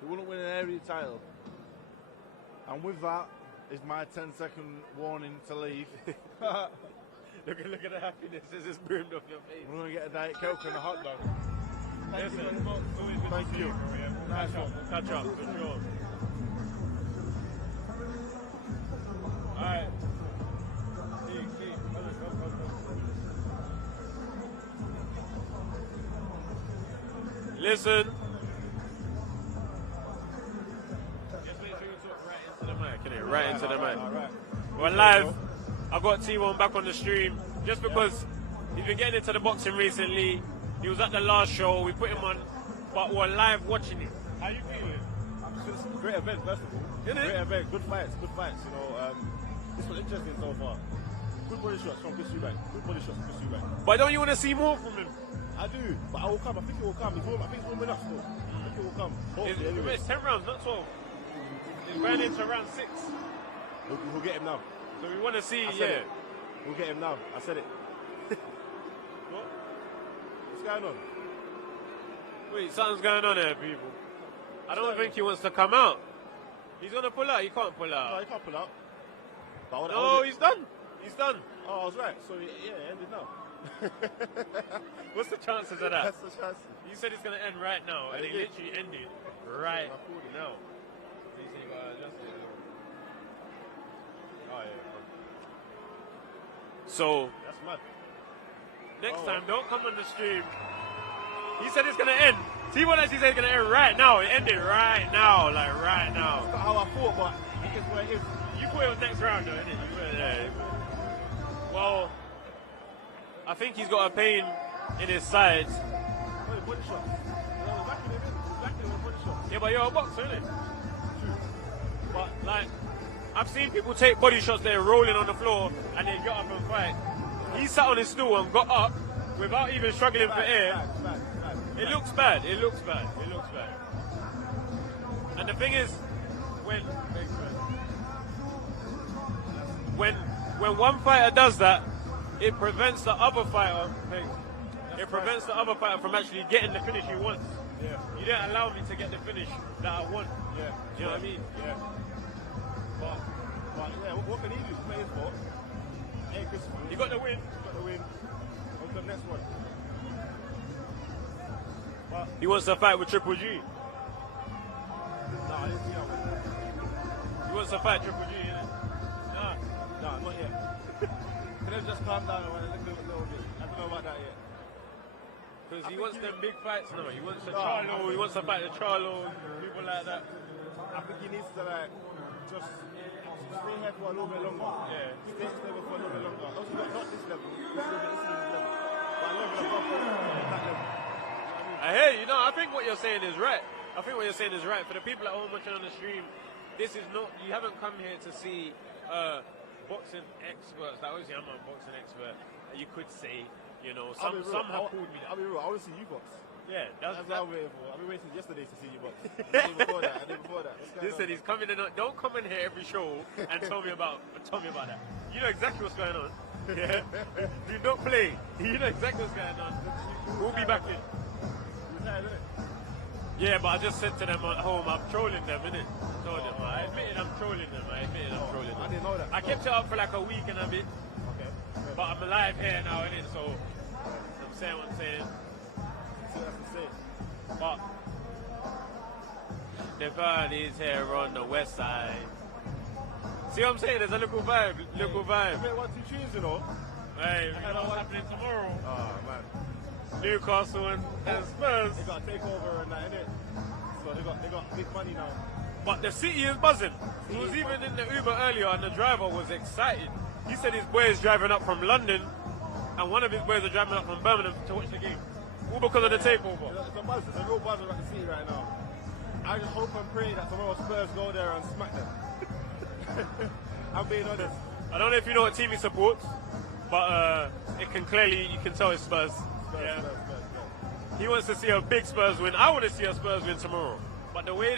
He wouldn't win an area title. And with that is my 10-second warning to leave. Look at the happiness as it's burned off your face. We're going to get a Diet Coke and a hot dog. Thank you very much. Thank you. Nice one. Catch up, for sure. Alright. Listen. Just make sure you talk right into the mic, innit? Right into the mic. Right. We're live. I've got T1 back on the stream just because he's been getting into the boxing recently. He was at the last show. We put him on, but we're live watching it. How you feeling? It's a great event, first of all. Isn't it? Great event, good fights, you know. This was interesting so far. Good body shots from Chris Eubank. Good body shots from Chris Eubank. But don't you want to see more from him? I do, but I will come. I think it will come. I think it's warming up still. I think it will come. Hopefully, anyway. It's 10 rounds, not 12. He's going into round 6. We'll get him now. So we want to see, I said it. We'll get him now. I said it. What? What's going on? Wait, something's going on here, people. I don't think he wants to come out. He's going to pull out. He can't pull out. No, he can't pull out. But No, he's done. He's done. Oh, I was right. So, yeah, it ended now. What's the chances of that? That's the chances. You said it's going to end right now, and it literally ended right now. Oh, yeah. So, That's mad. next time, don't come on the stream. He said it's going to end. See what else he said it's going to end right now. It ended right now, like right now. That's not how I thought, but it is what it is. You put it on next round, though, didn't you? You put it there. Well, I think he's got a pain in his sides. Wait, body shot. No, backing him in. He's backing him with body shot. Yeah, but you're a boxer, isn't it? But, like, I've seen people take body shots, they're rolling on the floor, and they get up and fight. He sat on his stool and got up without even struggling for air. It looks bad. It looks bad. It looks bad. And the thing is, when one fighter does that, it prevents the other fighter. It prevents the other fighter from actually getting the finish he wants. Yeah. You didn't allow me to get the finish that I want. Yeah. Do you know what I mean? Yeah. But yeah, what can he do? Play his fault. Hey, Chris. He got the win. Got the win. On to the next one. But He wants to fight with Triple G. nah, I didn't see that one. He wants to fight Triple G, innit? Nah, not yet. Can they just calm down and a little bit? I don't know about that yet. Because he wants them big fights now. He wants the Charlo. He wants to fight the Charlo. People like that. I think he needs to like just stay here for a little bit longer. Yeah. Stay stable for a little bit longer. Also, not this level. This level. But a level above that level. I hear you. No, I think what you're saying is right. I think what you're saying is right. For the people at home watching on the stream, this is not. You haven't come here to see boxing experts. Like, obviously, I'm not a boxing expert. You could say, you know, some have called me that. I'll be real. I want to see you box. Yeah, that's what I'm waiting for. I've been waiting yesterday to see you box. I did before that. Listen, he's coming in. Don't come in here every show and tell me about that. You know exactly what's going on. Yeah. Do not play. You know exactly what's going on. We'll be back in. Yeah, but I just said to them at home, I'm trolling them, innit? I admitted I'm trolling them. I didn't know that. I kept it up for like a week and a bit. Okay. But I'm alive here now, innit? So I'm saying what I'm saying. So that's to say. But the party's here on the west side. See what I'm saying? There's a little vibe. You better want 2 tunes, you know. Hey, you know what's happening tomorrow? Oh, man. Newcastle and Spurs. They got a takeover and that, innit? So they got big money now. But the city is buzzing. He was even in the Uber earlier and the driver was excited. He said his boy is driving up from London and one of his boys are driving up from Birmingham to watch the game. All because of the takeover. It's a buzz. It's a real buzz around the city right now. I just hope and pray that tomorrow Spurs go there and smack them. I'm being honest. I don't know if you know what team he supports, but you can tell it's Spurs. Spurs. He wants to see a big Spurs win. I want to see a Spurs win tomorrow. But the way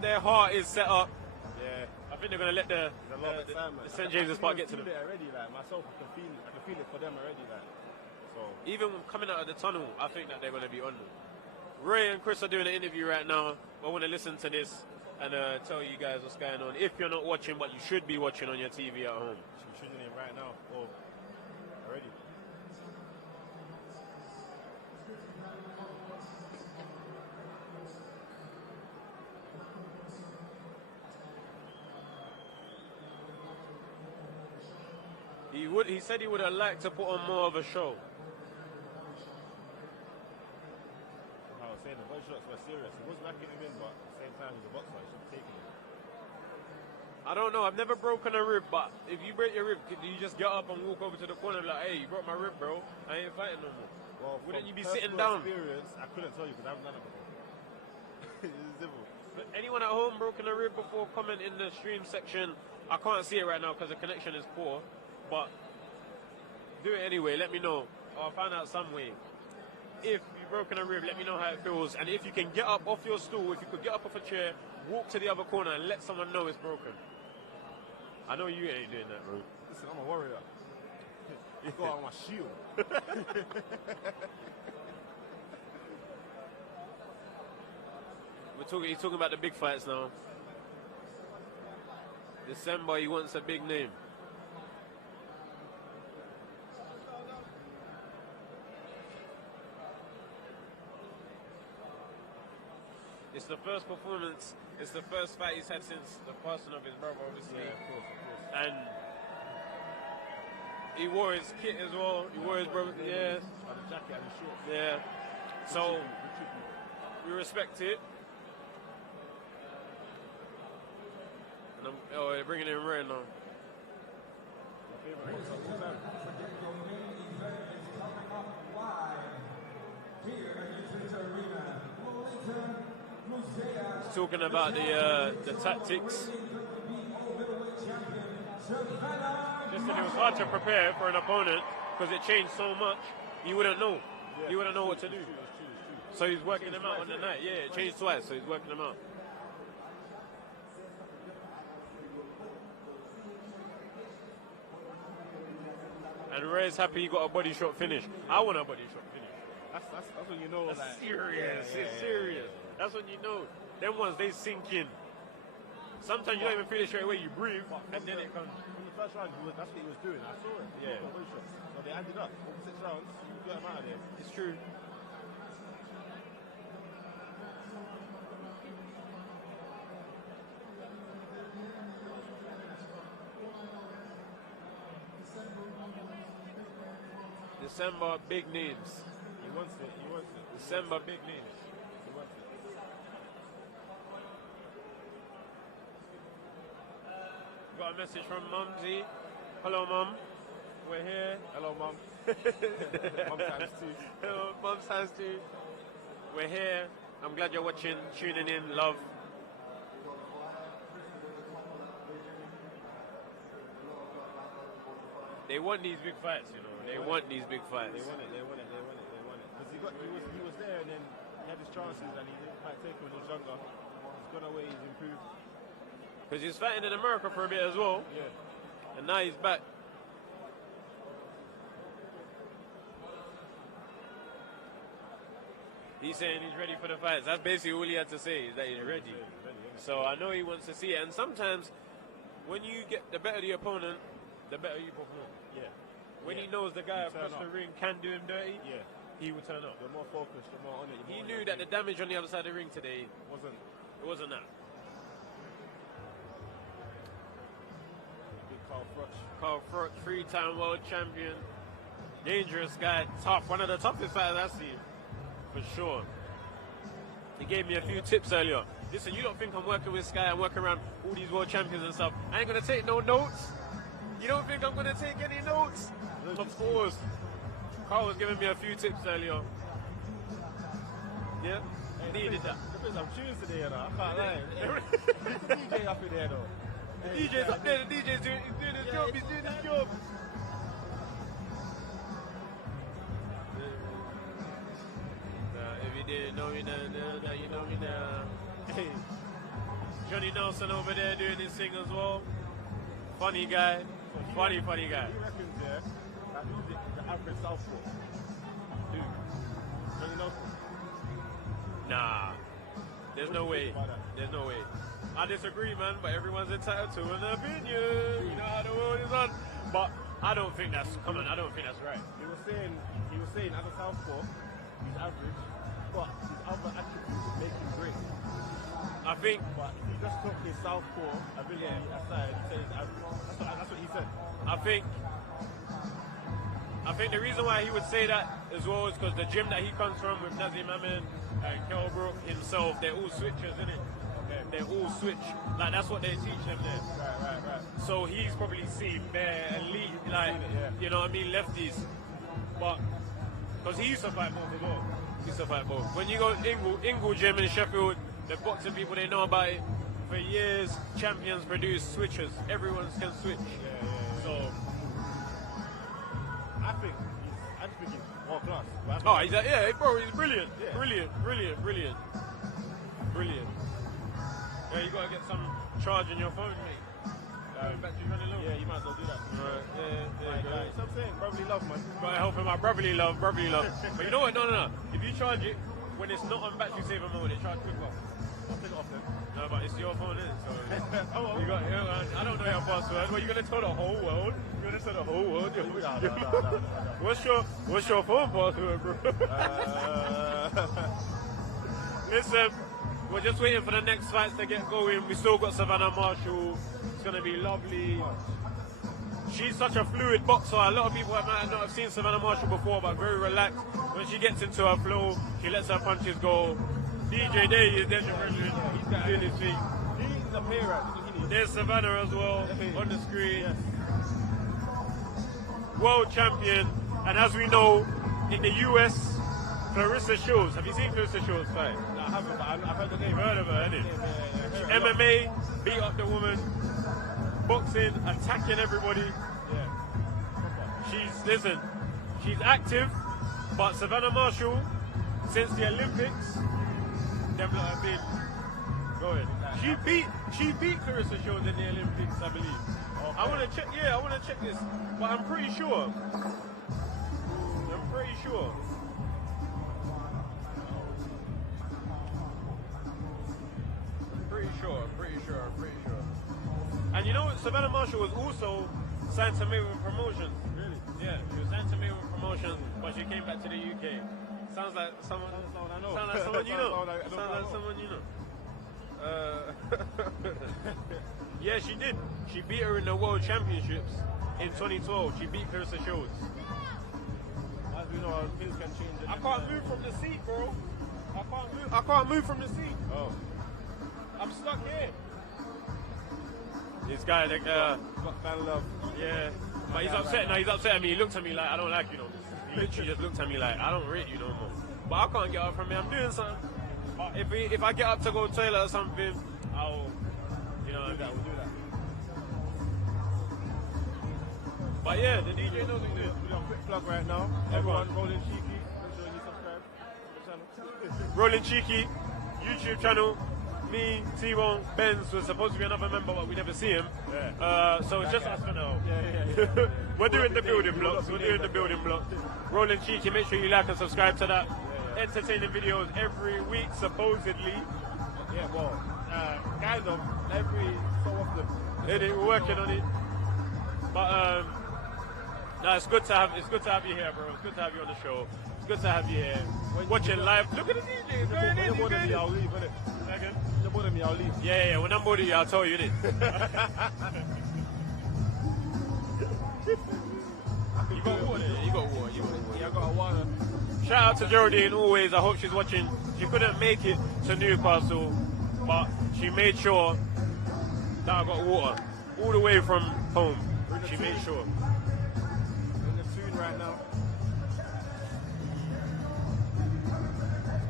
their heart is set up, yeah, I think they're going to let the St. James's Park get to them. I already, like, myself, I can feel it for them already. Like. So. Even coming out of the tunnel, I think that they're going to be on them. Ray and Chris are doing an interview right now. I want to listen to this and tell you guys what's going on. If you're not watching, but you should be watching on your TV at home. You should be tuning in right now. Or already. He said he would have liked to put on more of a show. I was saying the body shots were serious. He was backing him in, but at the same time he's a boxer. He should have taken him. I don't know. I've never broken a rib, but if you break your rib, do you just get up and walk over to the corner and be like, hey, you broke my rib, bro. I ain't fighting no more. Well, wouldn't you be sitting down? Experience, I couldn't tell you because I haven't done it before. It's simple. But anyone at home broken a rib before, comment in the stream section. I can't see it right now because the connection is poor, but do it anyway. Let me know. I'll find out some way. If you've broken a rib, let me know how it feels. And if you can get up off your stool, if you could get up off a chair, walk to the other corner and let someone know it's broken. I know you ain't doing that, bro. Listen, I'm a warrior. You go out on my shield. He's talking about the big fights now. December, he wants a big name. It's the first performance, it's the first fight he's had since the passing of his brother, obviously. Yeah, of course. And he wore his kit as well. He wore his brother, yeah. And the jacket and the shorts. Yeah. So, we respect it. And they're bringing in Ray now. He's talking about the tactics. Listen, it was hard to prepare for an opponent because it changed so much. You wouldn't know. Yeah, You wouldn't know what to do. It's true. So he's working them out on the night. Yeah, it changed twice, so he's working them out. And Ray's happy he got a body shot finish. I want a body shot finish. That's when you know. That's like, serious. yeah, It's serious. That's when you know. Them ones, they sink in. Sometimes you don't even feel it straight away. You breathe, and then it comes. From the first round, that's what he was doing. I saw it. Yeah. Body shots. So they ended up over 6 rounds. You got him out of there. It's true. December, big names. He wants it. He wants it. December, big names. He wants it. Got a message from Mumsy. Hello, Mum. We're here. Hello, Mum. Mum times 2. Hello, Mum's times 2. We're here. I'm glad you're watching, tuning in. Love. They want these big fights, you know. They want these big fights. They want it. Because he was there and then he had his chances and he didn't quite take when he was younger. He's gone away. He's improved. Because he was fighting in America for a bit as well. Yeah. And now he's back. He's saying he's ready for the fights. That's basically all he had to say, is that he's ready. So I know he wants to see it. And sometimes when you get the better the opponent, the better you perform. Yeah. When he knows the guy across the ring can do him dirty, Yeah. he will turn up. You're more focused. You're more on it. He knew that the damage on the other side of the ring today wasn't that. Big Carl Froch. Carl Froch, 3-time world champion, dangerous guy, tough, one of the toughest fighters I've seen, for sure. He gave me a few tips earlier. Listen, you don't think I'm working with Sky and working around all these world champions and stuff. I ain't gonna take no notes. You don't think I'm gonna take any notes? Of course. Carl was giving me a few tips earlier. Yeah, needed that. There's some tunes today, you know. I can't lie. There's a DJ up in there, though. The DJ's up there. The DJ's doing his job. He's doing his job. If you didn't know me now, you know me now. Hey, Johnny Nelson over there doing his thing as well. Funny guy. Funny guy. He reckons, yeah, that he's the average southpaw. Dude. Johnny Nelson. Nah. There's no way. There's no way. I disagree, man, but everyone's entitled to an opinion. You know how the world is on. But I don't think that's common. I don't think that's right. He was saying as a southpaw, he's average, but his other attributes make him great. I think. But if you just took his southpaw ability aside, he said he's average. That's what he said. I think the reason why he would say that as well is because the gym that he comes from with Nazim Amin and Kell Brook himself, they're all switchers, innit? They all switch. Like, that's what they teach them there. Right. So he's probably seen bare elite, like, you know what I mean, lefties. But, because he used to fight both as well. He used to fight both. When you go Ingle Gym in Sheffield, The boxing people, they know about it. For years, champions produce switchers. Everyone can switch. So, I just think he's more class. oh, he's yeah, bro, he's brilliant. Yeah. Brilliant. Yeah, you gotta get some charge in your phone, mate. Battery's running low. Yeah, you might as well do that. Right, yeah. That's what I'm saying. Brotherly love, man. Gotta help him out. Brotherly love. But you know what? No. If you charge it when it's not on battery saver mode, it charges quicker. I'll take it off then. No, but it's your phone, isn't it? So Oh, you got. I don't know your password. Well, you're gonna tell the whole world. You're gonna tell the whole world. No. What's your phone password, bro? Listen, we're just waiting for the next fights to get going. We still got Savannah Marshall. It's gonna be lovely. She's such a fluid boxer. A lot of people might not have seen Savannah Marshall before, but very relaxed. When she gets into her flow, she lets her punches go. DJ Day is there, he's doing his thing. He's a player. There's Savannah as well on the screen. Yes. World champion, and as we know, in the US, Clarissa Shields. Have you seen Clarissa Shields fight? No, I haven't, but I've heard the name. You've heard of her, haven't you? MMA, beat up the woman, boxing, attacking everybody. Yeah. She's active, but Savannah Marshall, since the Olympics, them lot have been going. She beat Clarissa Shields in the Olympics, I believe. Okay. I want to check this, but I'm pretty sure. I'm pretty sure. And you know what? Savannah Marshall was also signed to Mayweather Promotions. Really? Yeah, she was signed to Mayweather Promotions, but she came back to the UK. Sounds like someone I know. Sounds like someone you know. Sounds like someone you know. Yeah, she did. She beat her in the World Championships in 2012. She beat Clarissa Shields. As we know, things can change. I can't move from the seat, bro. I can't move from the seat. Oh. I'm stuck here. This guy, Man love. yeah. But he's upset now. He's upset at me. He looked at me like, I don't like you no more. He literally just looked at me like, I don't rate you no more. But I can't get up from here. I'm doing something. If I get up to go to the toilet or something, I'll, We'll do that. But yeah, the DJ knows what he's doing. We're doing a quick plug right now. Everyone, Rolling Cheeky. Make sure you subscribe to the channel. Rolling Cheeky, YouTube channel. Me, T-Bone, Benz was supposed to be another member, but we never see him. Yeah. So it's just us for now. Yeah. We're doing the building blocks. Rolling Cheeky, make sure you like and subscribe to that. Entertaining videos every week, supposedly. Yeah, well, kind of every so often. We're working on it. But no, it's good to have you here, bro. It's good to have you on the show. It's good to have you here. Watching live. Look at the DJ. He's going in. You're me, I'll leave, innit? Second. You're more than me, I'll leave. Yeah. When I'm bored of you, I'll tell you this. You got water. Yeah, I got a water. Shout out to Geraldine always. I hope she's watching. She couldn't make it to Newcastle, but she made sure that I got water all the way from home. She made sure. In the tune right now.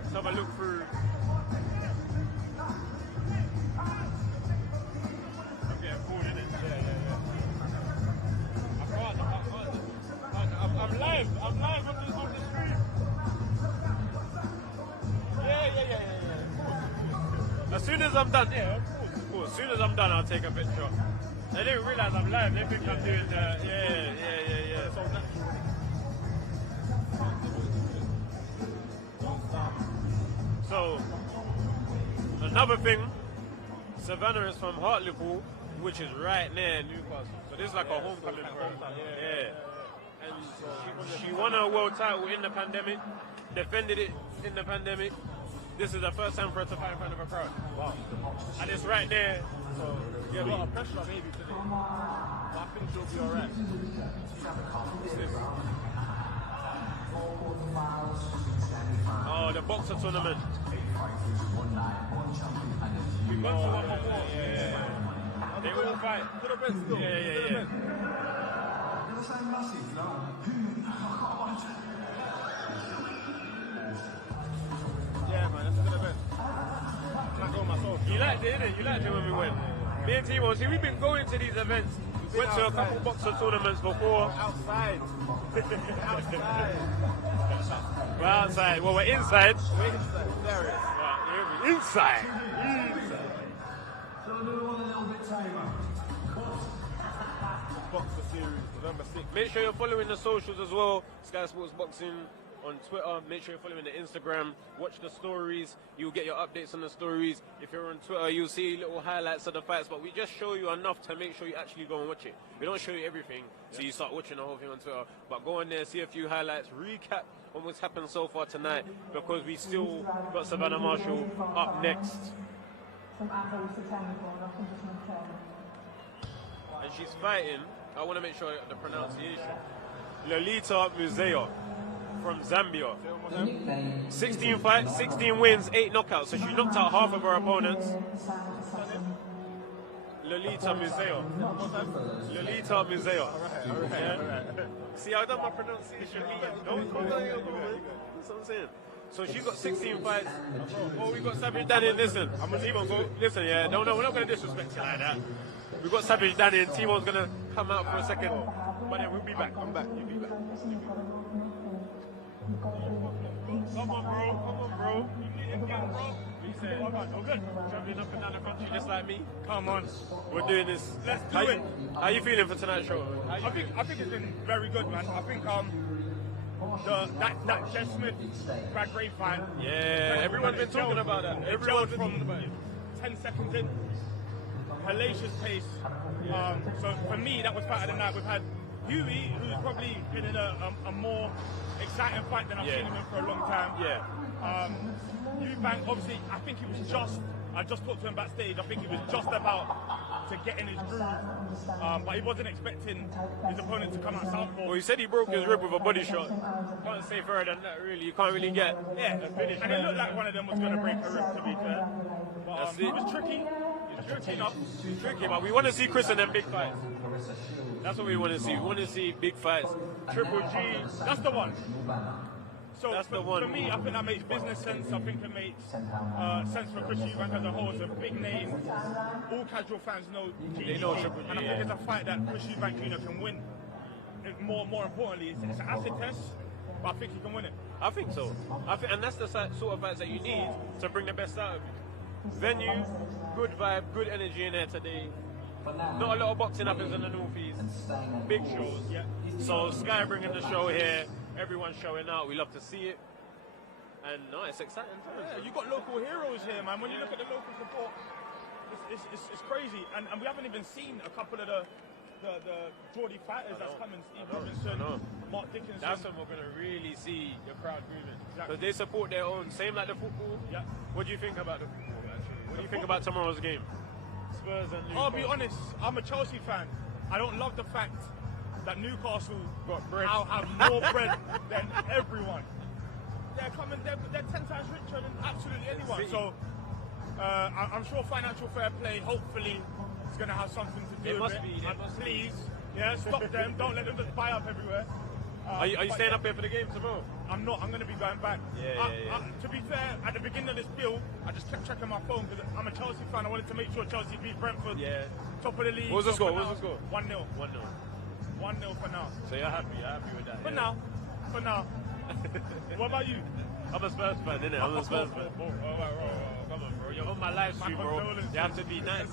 Let's have a look through. I'm getting bored, innit? Yeah. I'm live on the stream. Yeah. As soon as I'm done, of course. As soon as I'm done, I'll take a picture. They didn't realize I'm live. They think I'm doing the yeah. So natural. So another thing, Savannah is from Hartlepool, which is right near Newcastle. So this is like a homecoming for her. Yeah. And she won her world title in the pandemic, defended it in the pandemic. This is the first time for her to fight in front of a crowd. Wow. And it's right there. So Yeah, a lot of pressure maybe today. But I think she'll be alright. Oh, the boxer tournament. We got to one more. Yeah. They will fight. To the best still. Yeah. Yeah, man, that's to the best. You liked it, innit? You liked it when we went. Me and Timo, see, we've been going to these events. Went to a couple boxer tournaments before. Outside. Outside. We're outside. Well, we're inside. We're inside. Serious. Right, inside. So we'll do one a little bit timer. Boxer series, November 6th. Make sure you're following the socials as well. Sky Sports Boxing on Twitter. Make sure you're following the Instagram. Watch the stories. You'll get your updates on the stories. If you're on Twitter, you'll see little highlights of the fights. But we just show you enough to make sure you actually go and watch it. We don't show you everything, so you start watching the whole thing on Twitter. But go on there, see a few highlights, recap on what's happened so far tonight, because we still got Savannah Marshall up next. And she's fighting, I want to make sure the pronunciation, Lolita Muzeya from Zambia. 16 fights, 16 wins, 8 knockouts. So she knocked out half of her opponents. Lolita Muzeya. Lolita Muzeya. Yeah. See, I've done my pronunciation. Don't call her. That's what I'm saying. So she got 16 fights. Oh, we got Savage Danny. Listen, I'm gonna even go. Listen, yeah. No, we're not gonna disrespect you like that. We got Savage Danny, and Timo's gonna come out for a second, but then we'll be back. Come back. You'll be back. Come on, bro. You need bro. We said, all good. Traveling up and down the country just like me. Come on. We're doing this. Let's do it. How you feeling for tonight's show? I think it's been very good, man. I think that Jeff Smith Brad Gray fight. Yeah, everyone's been talking about that. Everyone's been talking about it. 10 seconds in, hellacious pace. So for me, that was fight of the night. We've had Huey, who's probably been in a more exciting fight than I've seen him in for a long time. Yeah. Eubank, obviously, I think he was I just talked to him backstage, I think he was just about to get in his groove, but he wasn't expecting his opponent to come out southpaw. Well, he said he broke his rib with a body shot. Can't say further than that, really. You can't really get a finish. And it looked like one of them was going to break a rib, to be fair. But, it was tricky. It was tricky enough. It's tricky, but we want to see Chris in them big fights. That's what we want to see. We want to see big fights. Triple G, that's the one. So that's the one. For me, I think that makes business sense. I think it makes sense for Chris Eubank as a whole. It's a big name. All casual fans know GG. They know Triple G. And I think it's a fight that Chris Eubank Jr. can win. More importantly, it's an acid test, but I think he can win it. I think so. And that's the sort of fights that you need to bring the best out of you. Venue, good vibe, good energy in there today. Not a lot of boxing happens in the Northeast. Big shows. Yeah. So Sky bringing the show here. Everyone's showing out. We love to see it. And no, it's exciting. Yeah, you got local heroes here, man. When you look at the local support, it's crazy. And we haven't even seen a couple of the Geordie fighters that's coming. Steve Robinson, Mark Dickinson. That's when we're going to really see the crowd moving. Because they support their own. Same like the football. Yeah. What do you think about the football, actually? What do you think about tomorrow's game? Spurs and Newcastle. I'll be honest, I'm a Chelsea fan. I don't love the fact that Newcastle got bread. Now have more bread than everyone. They're 10 times richer than absolutely anyone. City. So I'm sure financial fair play, hopefully, is going to have something to do with it. Please, stop them. Don't let them just buy up everywhere. Are you staying up here for the game tomorrow? I'm not. I'm going to be going back. Yeah. To be fair, at the beginning of this build, I just kept checking my phone because I'm a Chelsea fan. I wanted to make sure Chelsea beat Brentford. Yeah. Top of the league. What's the score? 1-0. 1-0. 1-0 for now. So you're happy with that? For now. What about you? I'm a Spurs fan, innit? I'm a Spurs fan. Come on, bro. You're on my live stream, bro. You have to be nice.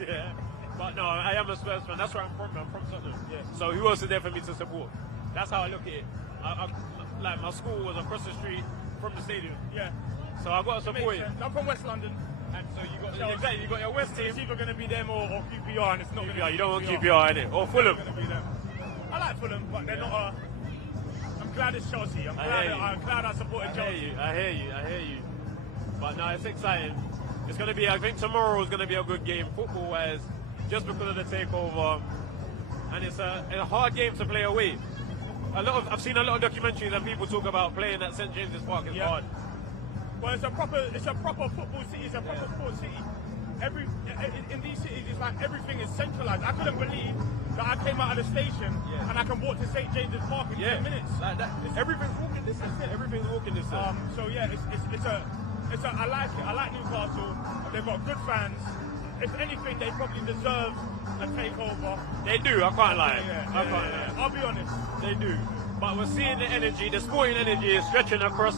Yeah. But no, I am a Spurs fan. That's where I'm from. I'm from Tottenham. Yeah. So who else is there for me to support? That's how I look at it. Like my school was across the street from the stadium. Yeah. So I got to support it. I'm from West London. And so you got your West team. It's either going to be them or QPR, and it's not going to be You don't want QPR, innit? Or Fulham. It's going to be them. I like Fulham, but they're not I'm glad it's Chelsea. I'm glad I supported Chelsea. I hear you. But no, it's exciting. It's going to be, I think tomorrow is going to be a good game, football-wise, just because of the takeover. And it's a hard game to play away. I've seen a lot of documentaries and people talk about playing at St James's Park is hard. Well, it's a proper football city. It's a proper sports city. In these cities, it's like everything is centralized. I couldn't believe that I came out of the station and I can walk to St James's Park in 10 minutes. Like that. Everything's walking distance. Everything's walking distance. So yeah, I like it. I like Newcastle. They've got good fans. If anything, they probably deserve a takeover. They do, I can't lie. I can't lie. I'll be honest. They do. But we're seeing the energy, the sporting energy is stretching across,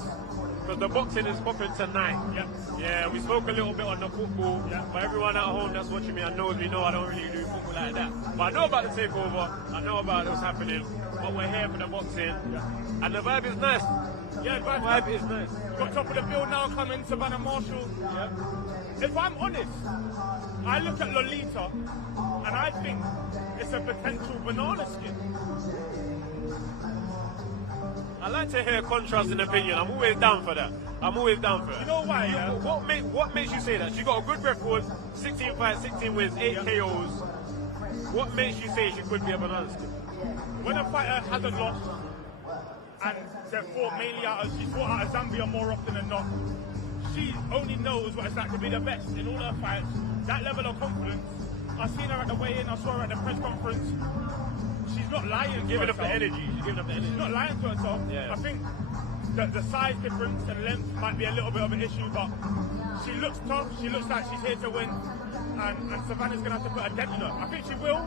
because the boxing is popping tonight. Yep. Yeah, we spoke a little bit on the football. Yeah. But everyone at home that's watching me, I know I don't really do football like that. But I know about the takeover, I know about what's happening, but we're here for the boxing. Yeah. And the vibe is nice. Yeah, The vibe is nice. got top of the bill now coming, Savannah Marshall. Yeah. If I'm honest, I look at Lolita and I think it's a potential banana skin. I like to hear contrast in opinion. I'm always down for that. You know why? Yeah? What makes you say that? She got a good record, 16 fights, 16 wins, 8 KOs. What makes you say she could be a banana skin? When a fighter hasn't lost and they've fought mainly she's fought out of Zambia more often than not, she only knows what it's like to be the best in all her fights. That level of confidence. I've seen her at the weigh-in, I saw her at the press conference. She's not lying. Giving up the energy. She's giving up the energy. She's not lying to herself. Yeah. I think that the size difference and length might be a little bit of an issue, but she looks tough. She looks like she's here to win. And Savannah's going to have to put a dent in her. I think she will,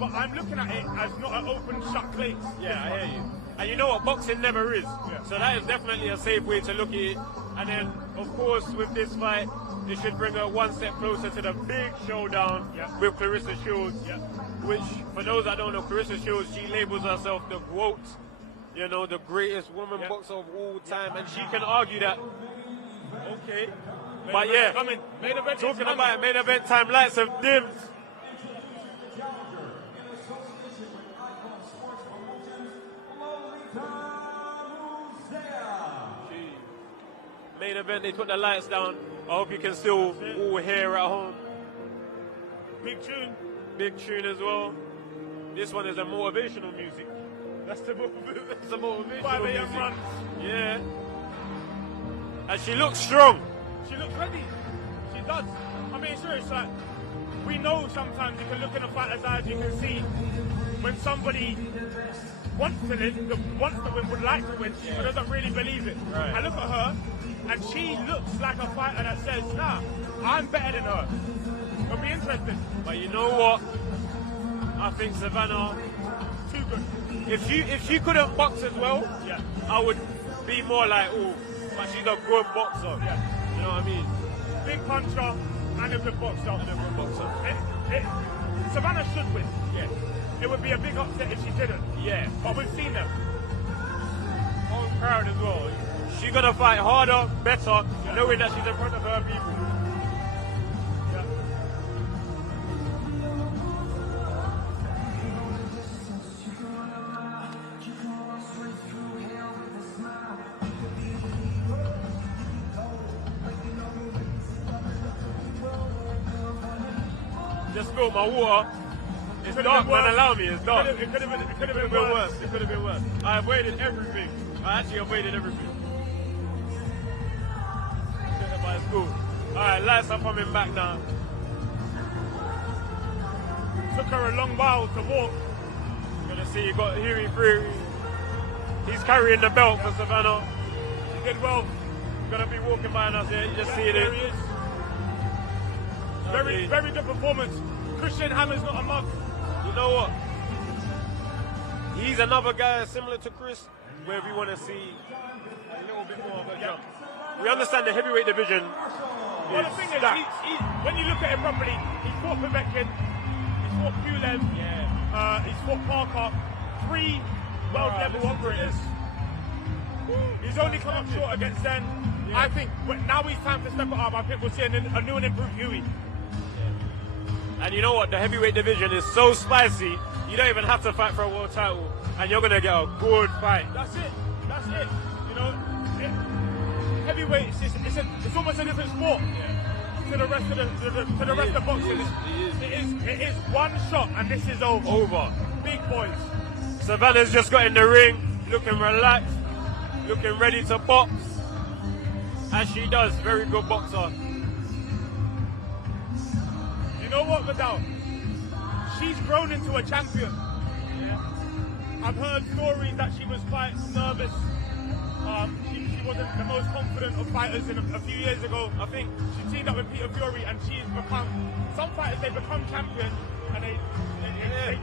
but I'm looking at it as not an open, shut place. Yeah, I hear you. And you know what? Boxing never is. Yeah. So that is definitely a safe way to look at it. And then, of course, with this fight, it should bring her one step closer to the big showdown with Clarissa Shields. Yeah. Which, for those that don't know, Clarissa Shields, she labels herself the GOAT, you know, the greatest woman boxer of all time, and she can argue that. Okay. But yeah, talking about main event time, lights have dimmed. Main event, they put the lights down. I hope you can still all hear at home. Big tune. Big tune as well. This one is a motivational music. That's the it's a motivational 5 a.m. music. run. Yeah. And she looks strong. She looks ready. She does. I mean, seriously, like, we know sometimes you can look in a fighter's eyes, you can see when somebody wants to win, would like to win, but doesn't really believe it. Right. I look at her, and she looks like a fighter that says, nah, I'm better than her. It'll be interesting. But you know what? I think Savannah, Too good. if she couldn't box as well, I would be more like, oh, but she's a good boxer. Yeah. You know what I mean? Big puncher and a good boxer. Boxer. Savannah should win. Yeah. It would be a big upset if she didn't. Yeah. But we've seen them. Home crowd as well. She's gonna fight harder, better, knowing that she's in front of her people. Just spilled my water. It's dark, man. Allow me. It's dark. It could have been worse. It could have been worse. I avoided everything. I actually avoided everything. But it's cool. Alright, lights are coming back now. Took her a long while to walk. You're gonna see you got Huey through. He's carrying the belt for Savannah. She did well. Gonna be walking by us here. You just see it. There he is. Very good performance. Christian Hammer's not a mug. You know what? He's another guy similar to Chris, where we want to see a little bit more of a jump. We understand the heavyweight division. Well, the thing is, when you look at it properly, he's fought Povetkin, he's fought Pulev, he's fought Parker, 3 world-level operators. He's only come up short against them. I think now it's time to step it up. I think we'll see a new and improved Huey. And you know what? The heavyweight division is so spicy, you don't even have to fight for a world title, and you're going to get a good fight. That's it. You know, heavyweight, it's almost a different sport to the rest of boxing. It is one shot, and this is over. Big boys. Savannah's just got in the ring, looking relaxed, looking ready to box. As she does, very good boxer. You know what, Viddal? She's grown into a champion. I've heard stories that she was quite nervous She wasn't the most confident of fighters a few years ago. I think she teamed up with Peter Fury, and she's become. Some fighters they become champions, and they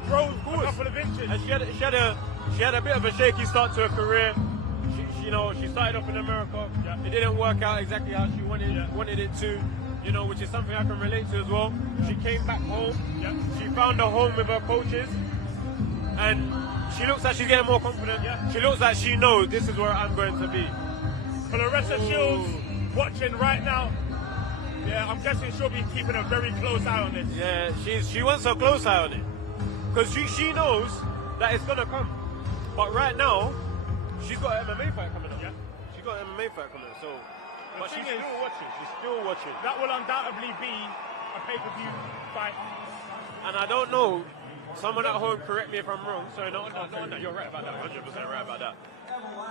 grow a couple of inches. And she had a bit of a shaky start to her career. She started off in America. Yeah. It didn't work out exactly how she wanted it to. Which is something I can relate to as well. Yeah. She came back home. Yeah. She found a home with her coaches, and she looks like she's getting more confident. Yeah. She looks like she knows this is where I'm going to be. Clarissa Shields watching right now. Yeah, I'm guessing she'll be keeping a very close eye on this. Yeah, she wants a close eye on it, because she knows that it's gonna come. But right now, she's got an MMA fight coming up. Yeah. She's got an MMA fight coming up. So, but she's thing is, still watching. She's still watching. That will undoubtedly be a pay-per-view fight. And I don't know. Someone at home, correct me if I'm wrong. Sorry, no, you're right about that. 100% right about that.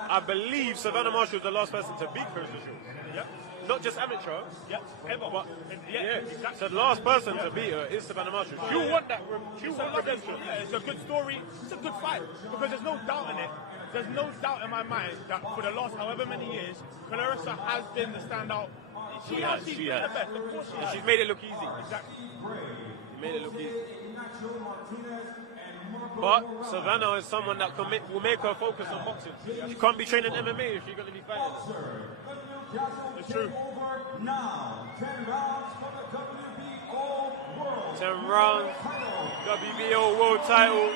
I believe Savannah Marshall is the last person to beat Clarissa Shields. Yeah. Not just amateur. Yeah. Ever. But Yeah. Exactly. So the last person to beat her is Savannah Marshall. She'll want that. She'll want redemption. Yeah, it's a good story. It's a good fight because there's no doubt in it. There's no doubt in my mind that for the last however many years, Clarissa has been the standout. She has. She been has. the best. Of course she has. She's made it look easy. Exactly. Made it look easy. But Savannah is someone that will make her focus on boxing. She can't be training MMA if she's going to be fighting. It's true. 10 rounds, WBO world title.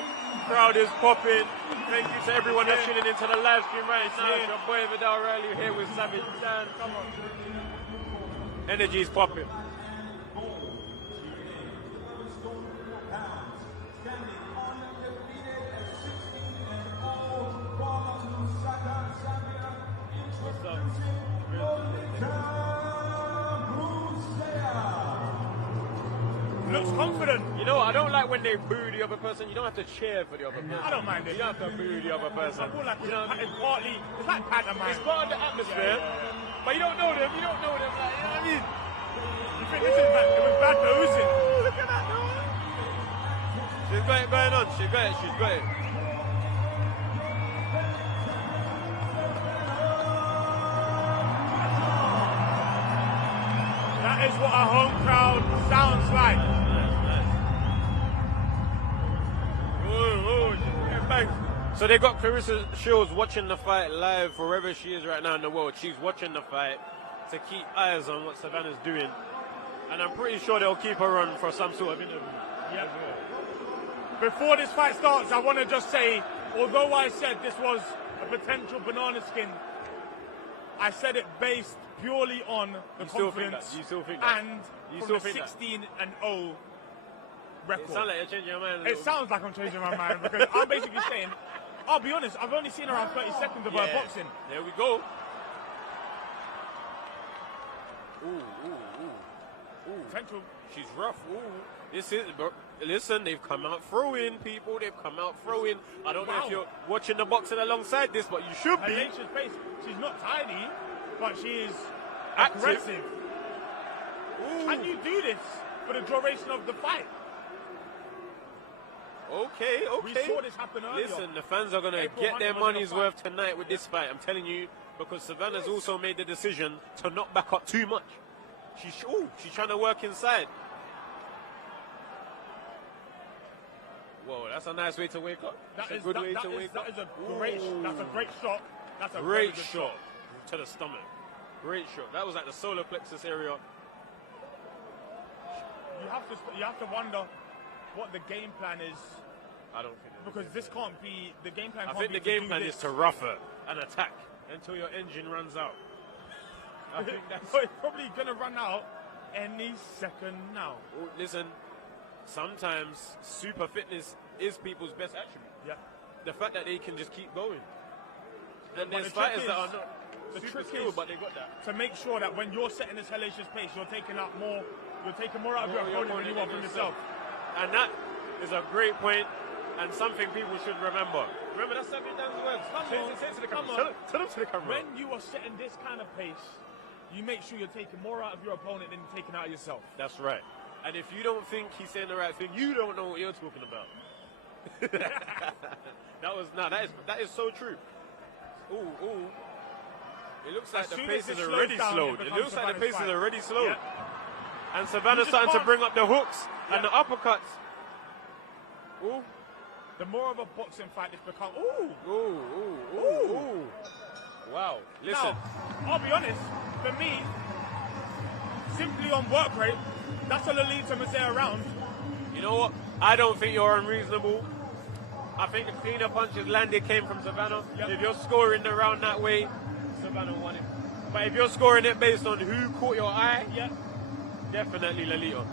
Crowd is popping. Thank you to everyone that's tuning into the live stream right now. It's your boy Viddal Riley here with Savage Dan. Come on. Energy's popping. Looks confident. You know what? I don't like when they boo the other person. You don't have to cheer for the other person. I don't mind it. You don't have to boo the other person. I feel like it's it's partly, it's like pantomime. It's part of the atmosphere. But you don't know them. You don't know them. Like, you know what I mean? You think this is bad? It was bad for Usyk. Look at that. No. She's got it going on. She's got it. She's got it. That is what a home crowd sounds like. So they got Clarissa Shields watching the fight live wherever she is right now in the world. She's watching the fight to keep eyes on what Savannah's doing. And I'm pretty sure they'll keep her on for some sort of interview. Yeah. Before this fight starts, I want to just say, although I said this was a potential banana skin, I said it based purely on the confidence You still think that? and You from still the think that? 16-0 record. It sounds like you're changing your mind. It sounds like I'm changing my mind because I'm basically saying, I'll be honest, I've only seen around 30 seconds of her boxing. There we go. Ooh. Potential. She's rough. Ooh. Listen, they've come out throwing, people. They've come out throwing. I don't know if you're watching the boxing alongside this, but you should be. Hellacious pace. She's not tiny, but she is Active. aggressive. Ooh. Can you do this for the duration of the fight? Okay. We saw this happen earlier. Listen, the fans are going to April get their Hunter was in a money's fight. worth tonight with this fight. I'm telling you, because Savannah's also made the decision to not back up too much. She's trying to work inside. Whoa, that's a nice way to wake up. That's a good way to wake up. That's a great shot. That's a Great very good shot to the stomach. Great shot. That was like the solar plexus area. You have to wonder what the game plan is. I don't think Because this can't be the game plan. I Can't think be the to game do plan this. is to rough her and attack until your engine runs out. I think that's. But it's probably gonna run out any second now. Oh, listen, sometimes super fitness is people's best attribute. Yeah. The fact that they can just keep going. And But there's the trick fighters that are not the super trick skilled, is but they got that. to make sure that when you're setting this hellacious pace, you're taking out more. You're taking more out of your opponent than you want from yourself. And that is a great point and something people should remember. Remember, that's something Dan's words. Say it to the camera. Tell them to the camera. When you are setting this kind of pace, you make sure you're taking more out of your opponent than you're taking out of yourself. That's right. And if you don't think he's saying the right thing, you don't know what you're talking about. that is so true. Ooh. It looks like As the soon pace as is it slows already down, slowed. it It looks like the becomes pace is Savannah's already slowed. Yeah. And Savannah's just starting to can't- bring up the hooks and the Yeah. uppercuts. Ooh. The more of a boxing fight it's become. Ooh. Ooh, ooh, ooh, ooh. Wow. Listen. Now, I'll be honest. For me, simply on work rate, that's a Lolita Muzeya round. You know what? I don't think you're unreasonable. I think the cleaner punches landed came from Savannah. Yep. If you're scoring the round that way, Savannah won it. But if you're scoring it based on who caught your eye, Yeah. definitely Lolita.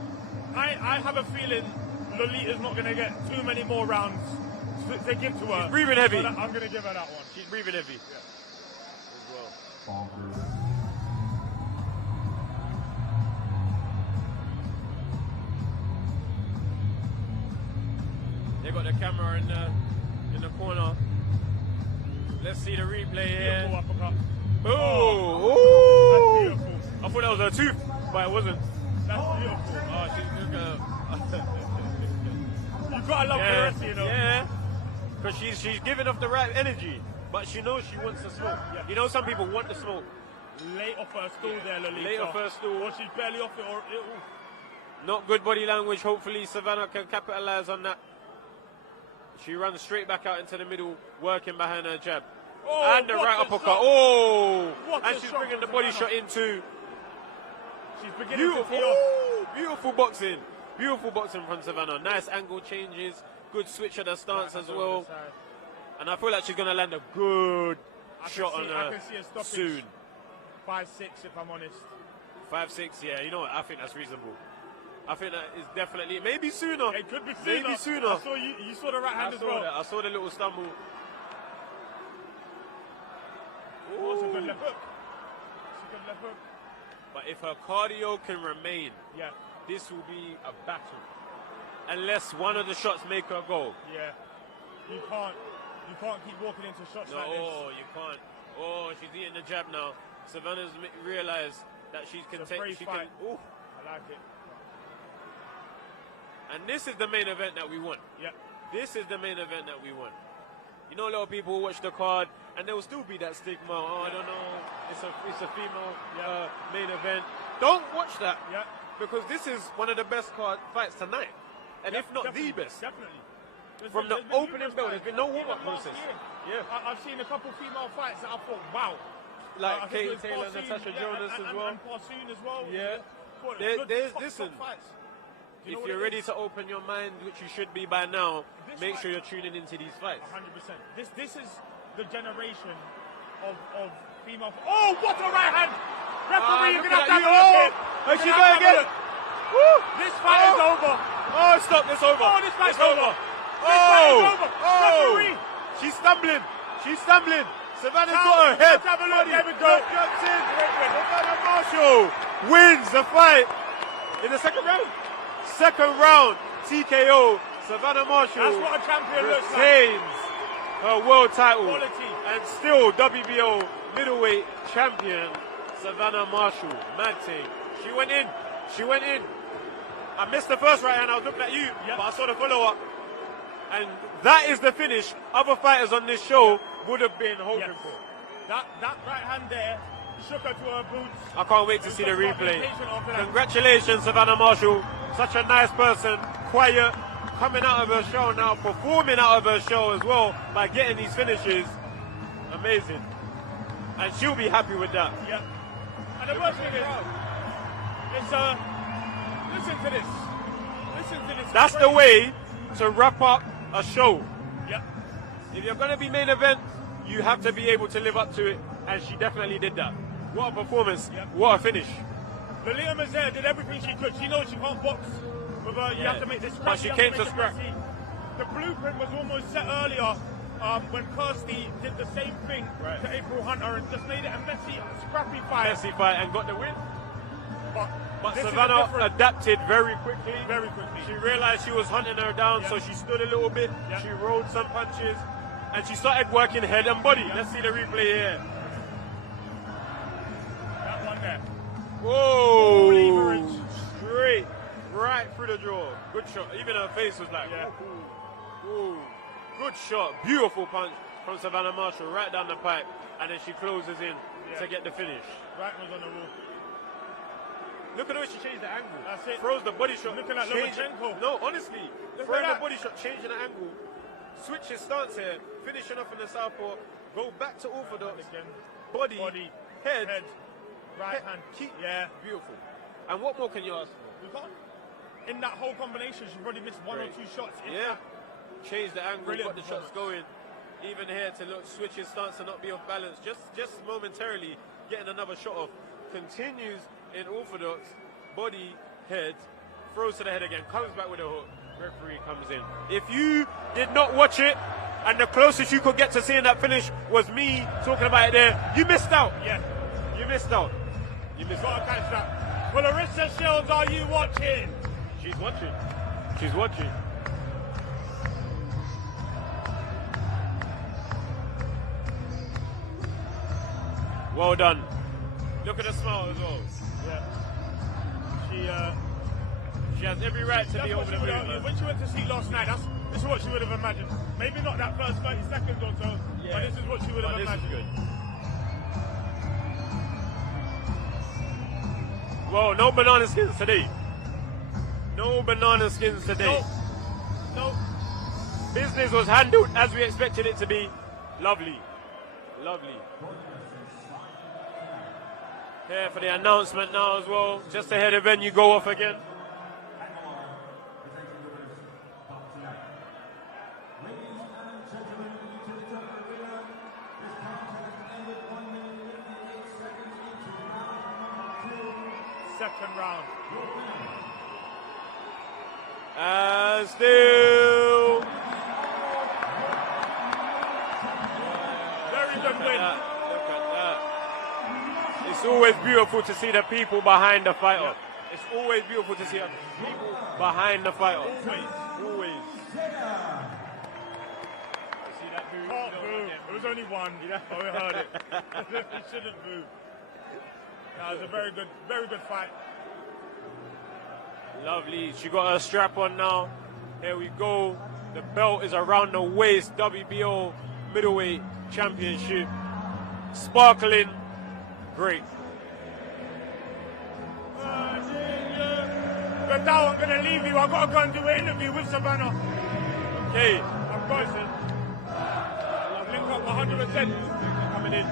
I have a feeling Lolita's not going to get too many more rounds to give to her. She's breathing heavy. But I'm going to give her that one. She's breathing heavy. Yeah. As well. Bonkers. They got the camera in the corner. Let's see the replay here. Beautiful uppercut. Oh, That's ooh. beautiful. I thought that was her tooth, but it wasn't. That's beautiful. Oh, she's You've got to love Clarissa, you know. Yeah, because she's giving off the right energy, but she knows she wants to smoke. Yeah. You know, some people want to smoke. Late off her stool there, Lolita. Late off her stool. Or she's barely off it. Not good body language. Hopefully, Savannah can capitalize on that. She runs straight back out into the middle, working behind her jab. Oh, And the what right a uppercut. shot. Oh! What And a she's shot bringing the from body Savannah. shot into She's beginning beautiful. to tee off. Ooh, beautiful boxing. Beautiful boxing from Savannah. Nice angle changes. Good switch of the stance as well. And I feel like she's going to land a good shot on I her can see a stoppage. soon. 5-6, if I'm honest. 5-6, yeah. You know what? I think that's reasonable. I think that is definitely, maybe sooner. It could be sooner. Maybe sooner. I saw you saw the right hand I as saw well. that. I saw the little stumble. Oh, it's a good Ooh. left hook. It's a good left hook. But if her cardio can remain, Yeah, this will be a battle. Unless one of the shots make her go. yeah. You can't keep walking into shots No, like this. you can't. Oh, she's eating the jab now. Savannah's realized that she can It's a take. free She fight. can. Ooh. I like it. And this is the main event that we want. Yeah. This is the main event that we want. You know, a lot of people watch the card, and there will still be that stigma. Oh, I don't know. It's a female main event. Don't watch that. Yeah. Because this is one of the best fights tonight, and if not Definitely, the best. Definitely. From the there's opening numerous bell, fights. there's been no warm-up Even last process. year, Yeah. I've seen a couple female fights that I thought, wow. Like I think Katie it was Taylor and Parsoon, Natasha Jonas as well. And Parsoon as well. Yeah. Thought There- good, there's- top listen, fights. Do you know If what you're it ready is? to open your mind, which you should be by now, This make fight- sure you're tuning into these fights. 100%. This is the generation of female. Oh, what a right hand! Referee, you're look gonna at have to that. have a look Oh, here. she's You're going gonna have to again. have a Woo! look. This fight is over. Oh, stop! It's over. Oh, this fight's It's over. over. This fight is over. Oh! Referee. She's stumbling. She's stumbling. Savannah's Now, got her head. let's have a look. Body. There we go. Left jumps in. Savannah Marshall wins the fight in the second round. Second round TKO. Savannah Marshall That's what a champion looks like. retains her world title Quality. and still WBO middleweight champion Savannah Marshall. Mad thing. She went in. She went in. I missed the first right hand. I was looking at you, Yep. but I saw the follow up. And that is the finish other fighters on this show would have been hoping Yes. for. That right hand there shook her to her boots. I can't wait to see the Just got replay. impatient after that. Congratulations, Savannah Marshall. Such a nice person, quiet, coming out of her show now, performing out of her show as well by getting these finishes. Amazing. And she'll be happy with that. Yeah. And the worst thing is, it's listen to this. Listen to this. That's the way to wrap up a show. Yeah. If you're going to be main event, you have to be able to live up to it, and she definitely did that. What a performance. Yep. What a finish. Lolita Muzeya did everything she could. She knows she can't box. With her, you Yeah. have to make this scrap. But she you have came make to it scrap. messy. The blueprint was almost set earlier when Kirsty did the same thing Right. to April Hunter and just made it a messy, scrappy fight. Messy fight and got the win. But this is Savannah different- adapted very quickly. very quickly. She realized she was hunting her down, Yeah. so she stood a little bit. Yeah. She rolled some punches, and she started working head and body. Yeah. Let's see the replay here. That one there. Whoa! leverage. Straight, right through the jaw. Good shot. Even her face was like, Yeah. ooh. Good shot. Beautiful punch from Savannah Marshall right down the pipe, and then she closes in to get the finish. Right was on the wall. Look at the way she changed the angle. That's it. Throws the body shot. Looking at Lomachenko. No, honestly. Look Throwing at the body shot, changing the angle. Switches stance here. Finishing off in the southpaw. Go back to orthodox. Again. Body, head. Right hand. Keep. Yeah. Beautiful. And what more can you ask for? You can't. In that whole combination, she probably missed one or two shots. Yeah. Change the angle, Brilliant got the shots going. Even here to look, switch his stance and not be off balance. Just momentarily getting another shot off. Continues in orthodox. Body, head, throws to the head again, comes back with a hook. Referee comes in. If you did not watch it, and the closest you could get to seeing that finish was me talking about it there, you missed out. Yeah. You missed out. You missed out. Gotta catch that. Well, Larissa Shields, are you watching? She's watching. She's watching. Well done. Look at the smile as well. Yeah. She has every right to be over the moon. When she went to sleep last night, this is what she would have imagined. Maybe not that first 30 seconds or so, but this is what she would have imagined. This is good. Well, no banana skins today. No banana skins today. No. Business was handled as we expected it to be. Lovely. Lovely. Here for the announcement now as well. Just ahead of venue go off again. Second round. And still. Very good win. Look at that. It's always beautiful to see the people behind the fighter. Yeah. It's always beautiful to see the people behind the fighter. Always. See that boo? Can't boo. It was only one. Oh, we heard it. He shouldn't boo. That was a very good fight. Lovely. She got her strap on now. Here we go. The belt is around the waist. WBO middleweight championship. Sparkling. Great. Viddal, I'm going to leave you. I've got to go and do an interview with Savannah. Okay. I'm going to. I'll link up 100% coming in.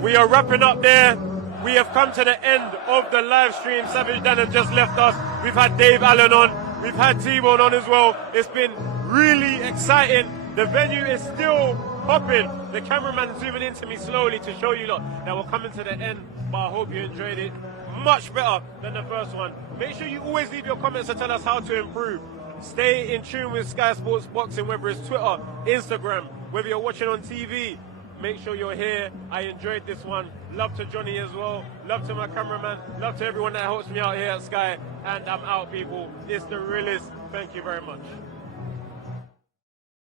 We are wrapping up there. We have come to the end of the live stream. Savage Dan has just left us. We've had Dave Allen on. We've had T-Bone on as well. It's been really exciting. The venue is still popping. The cameraman zooming into me slowly to show you lot that we're coming to the end. But I hope you enjoyed it. Much better than the first one. Make sure you always leave your comments to tell us how to improve. Stay in tune with Sky Sports Boxing, whether it's Twitter, Instagram, whether you're watching on TV. Make sure you're here. I enjoyed this one. Love to Johnny as well. Love to my cameraman. Love to everyone that helps me out here at Sky. And I'm out, people. It's the realest. Thank you very much.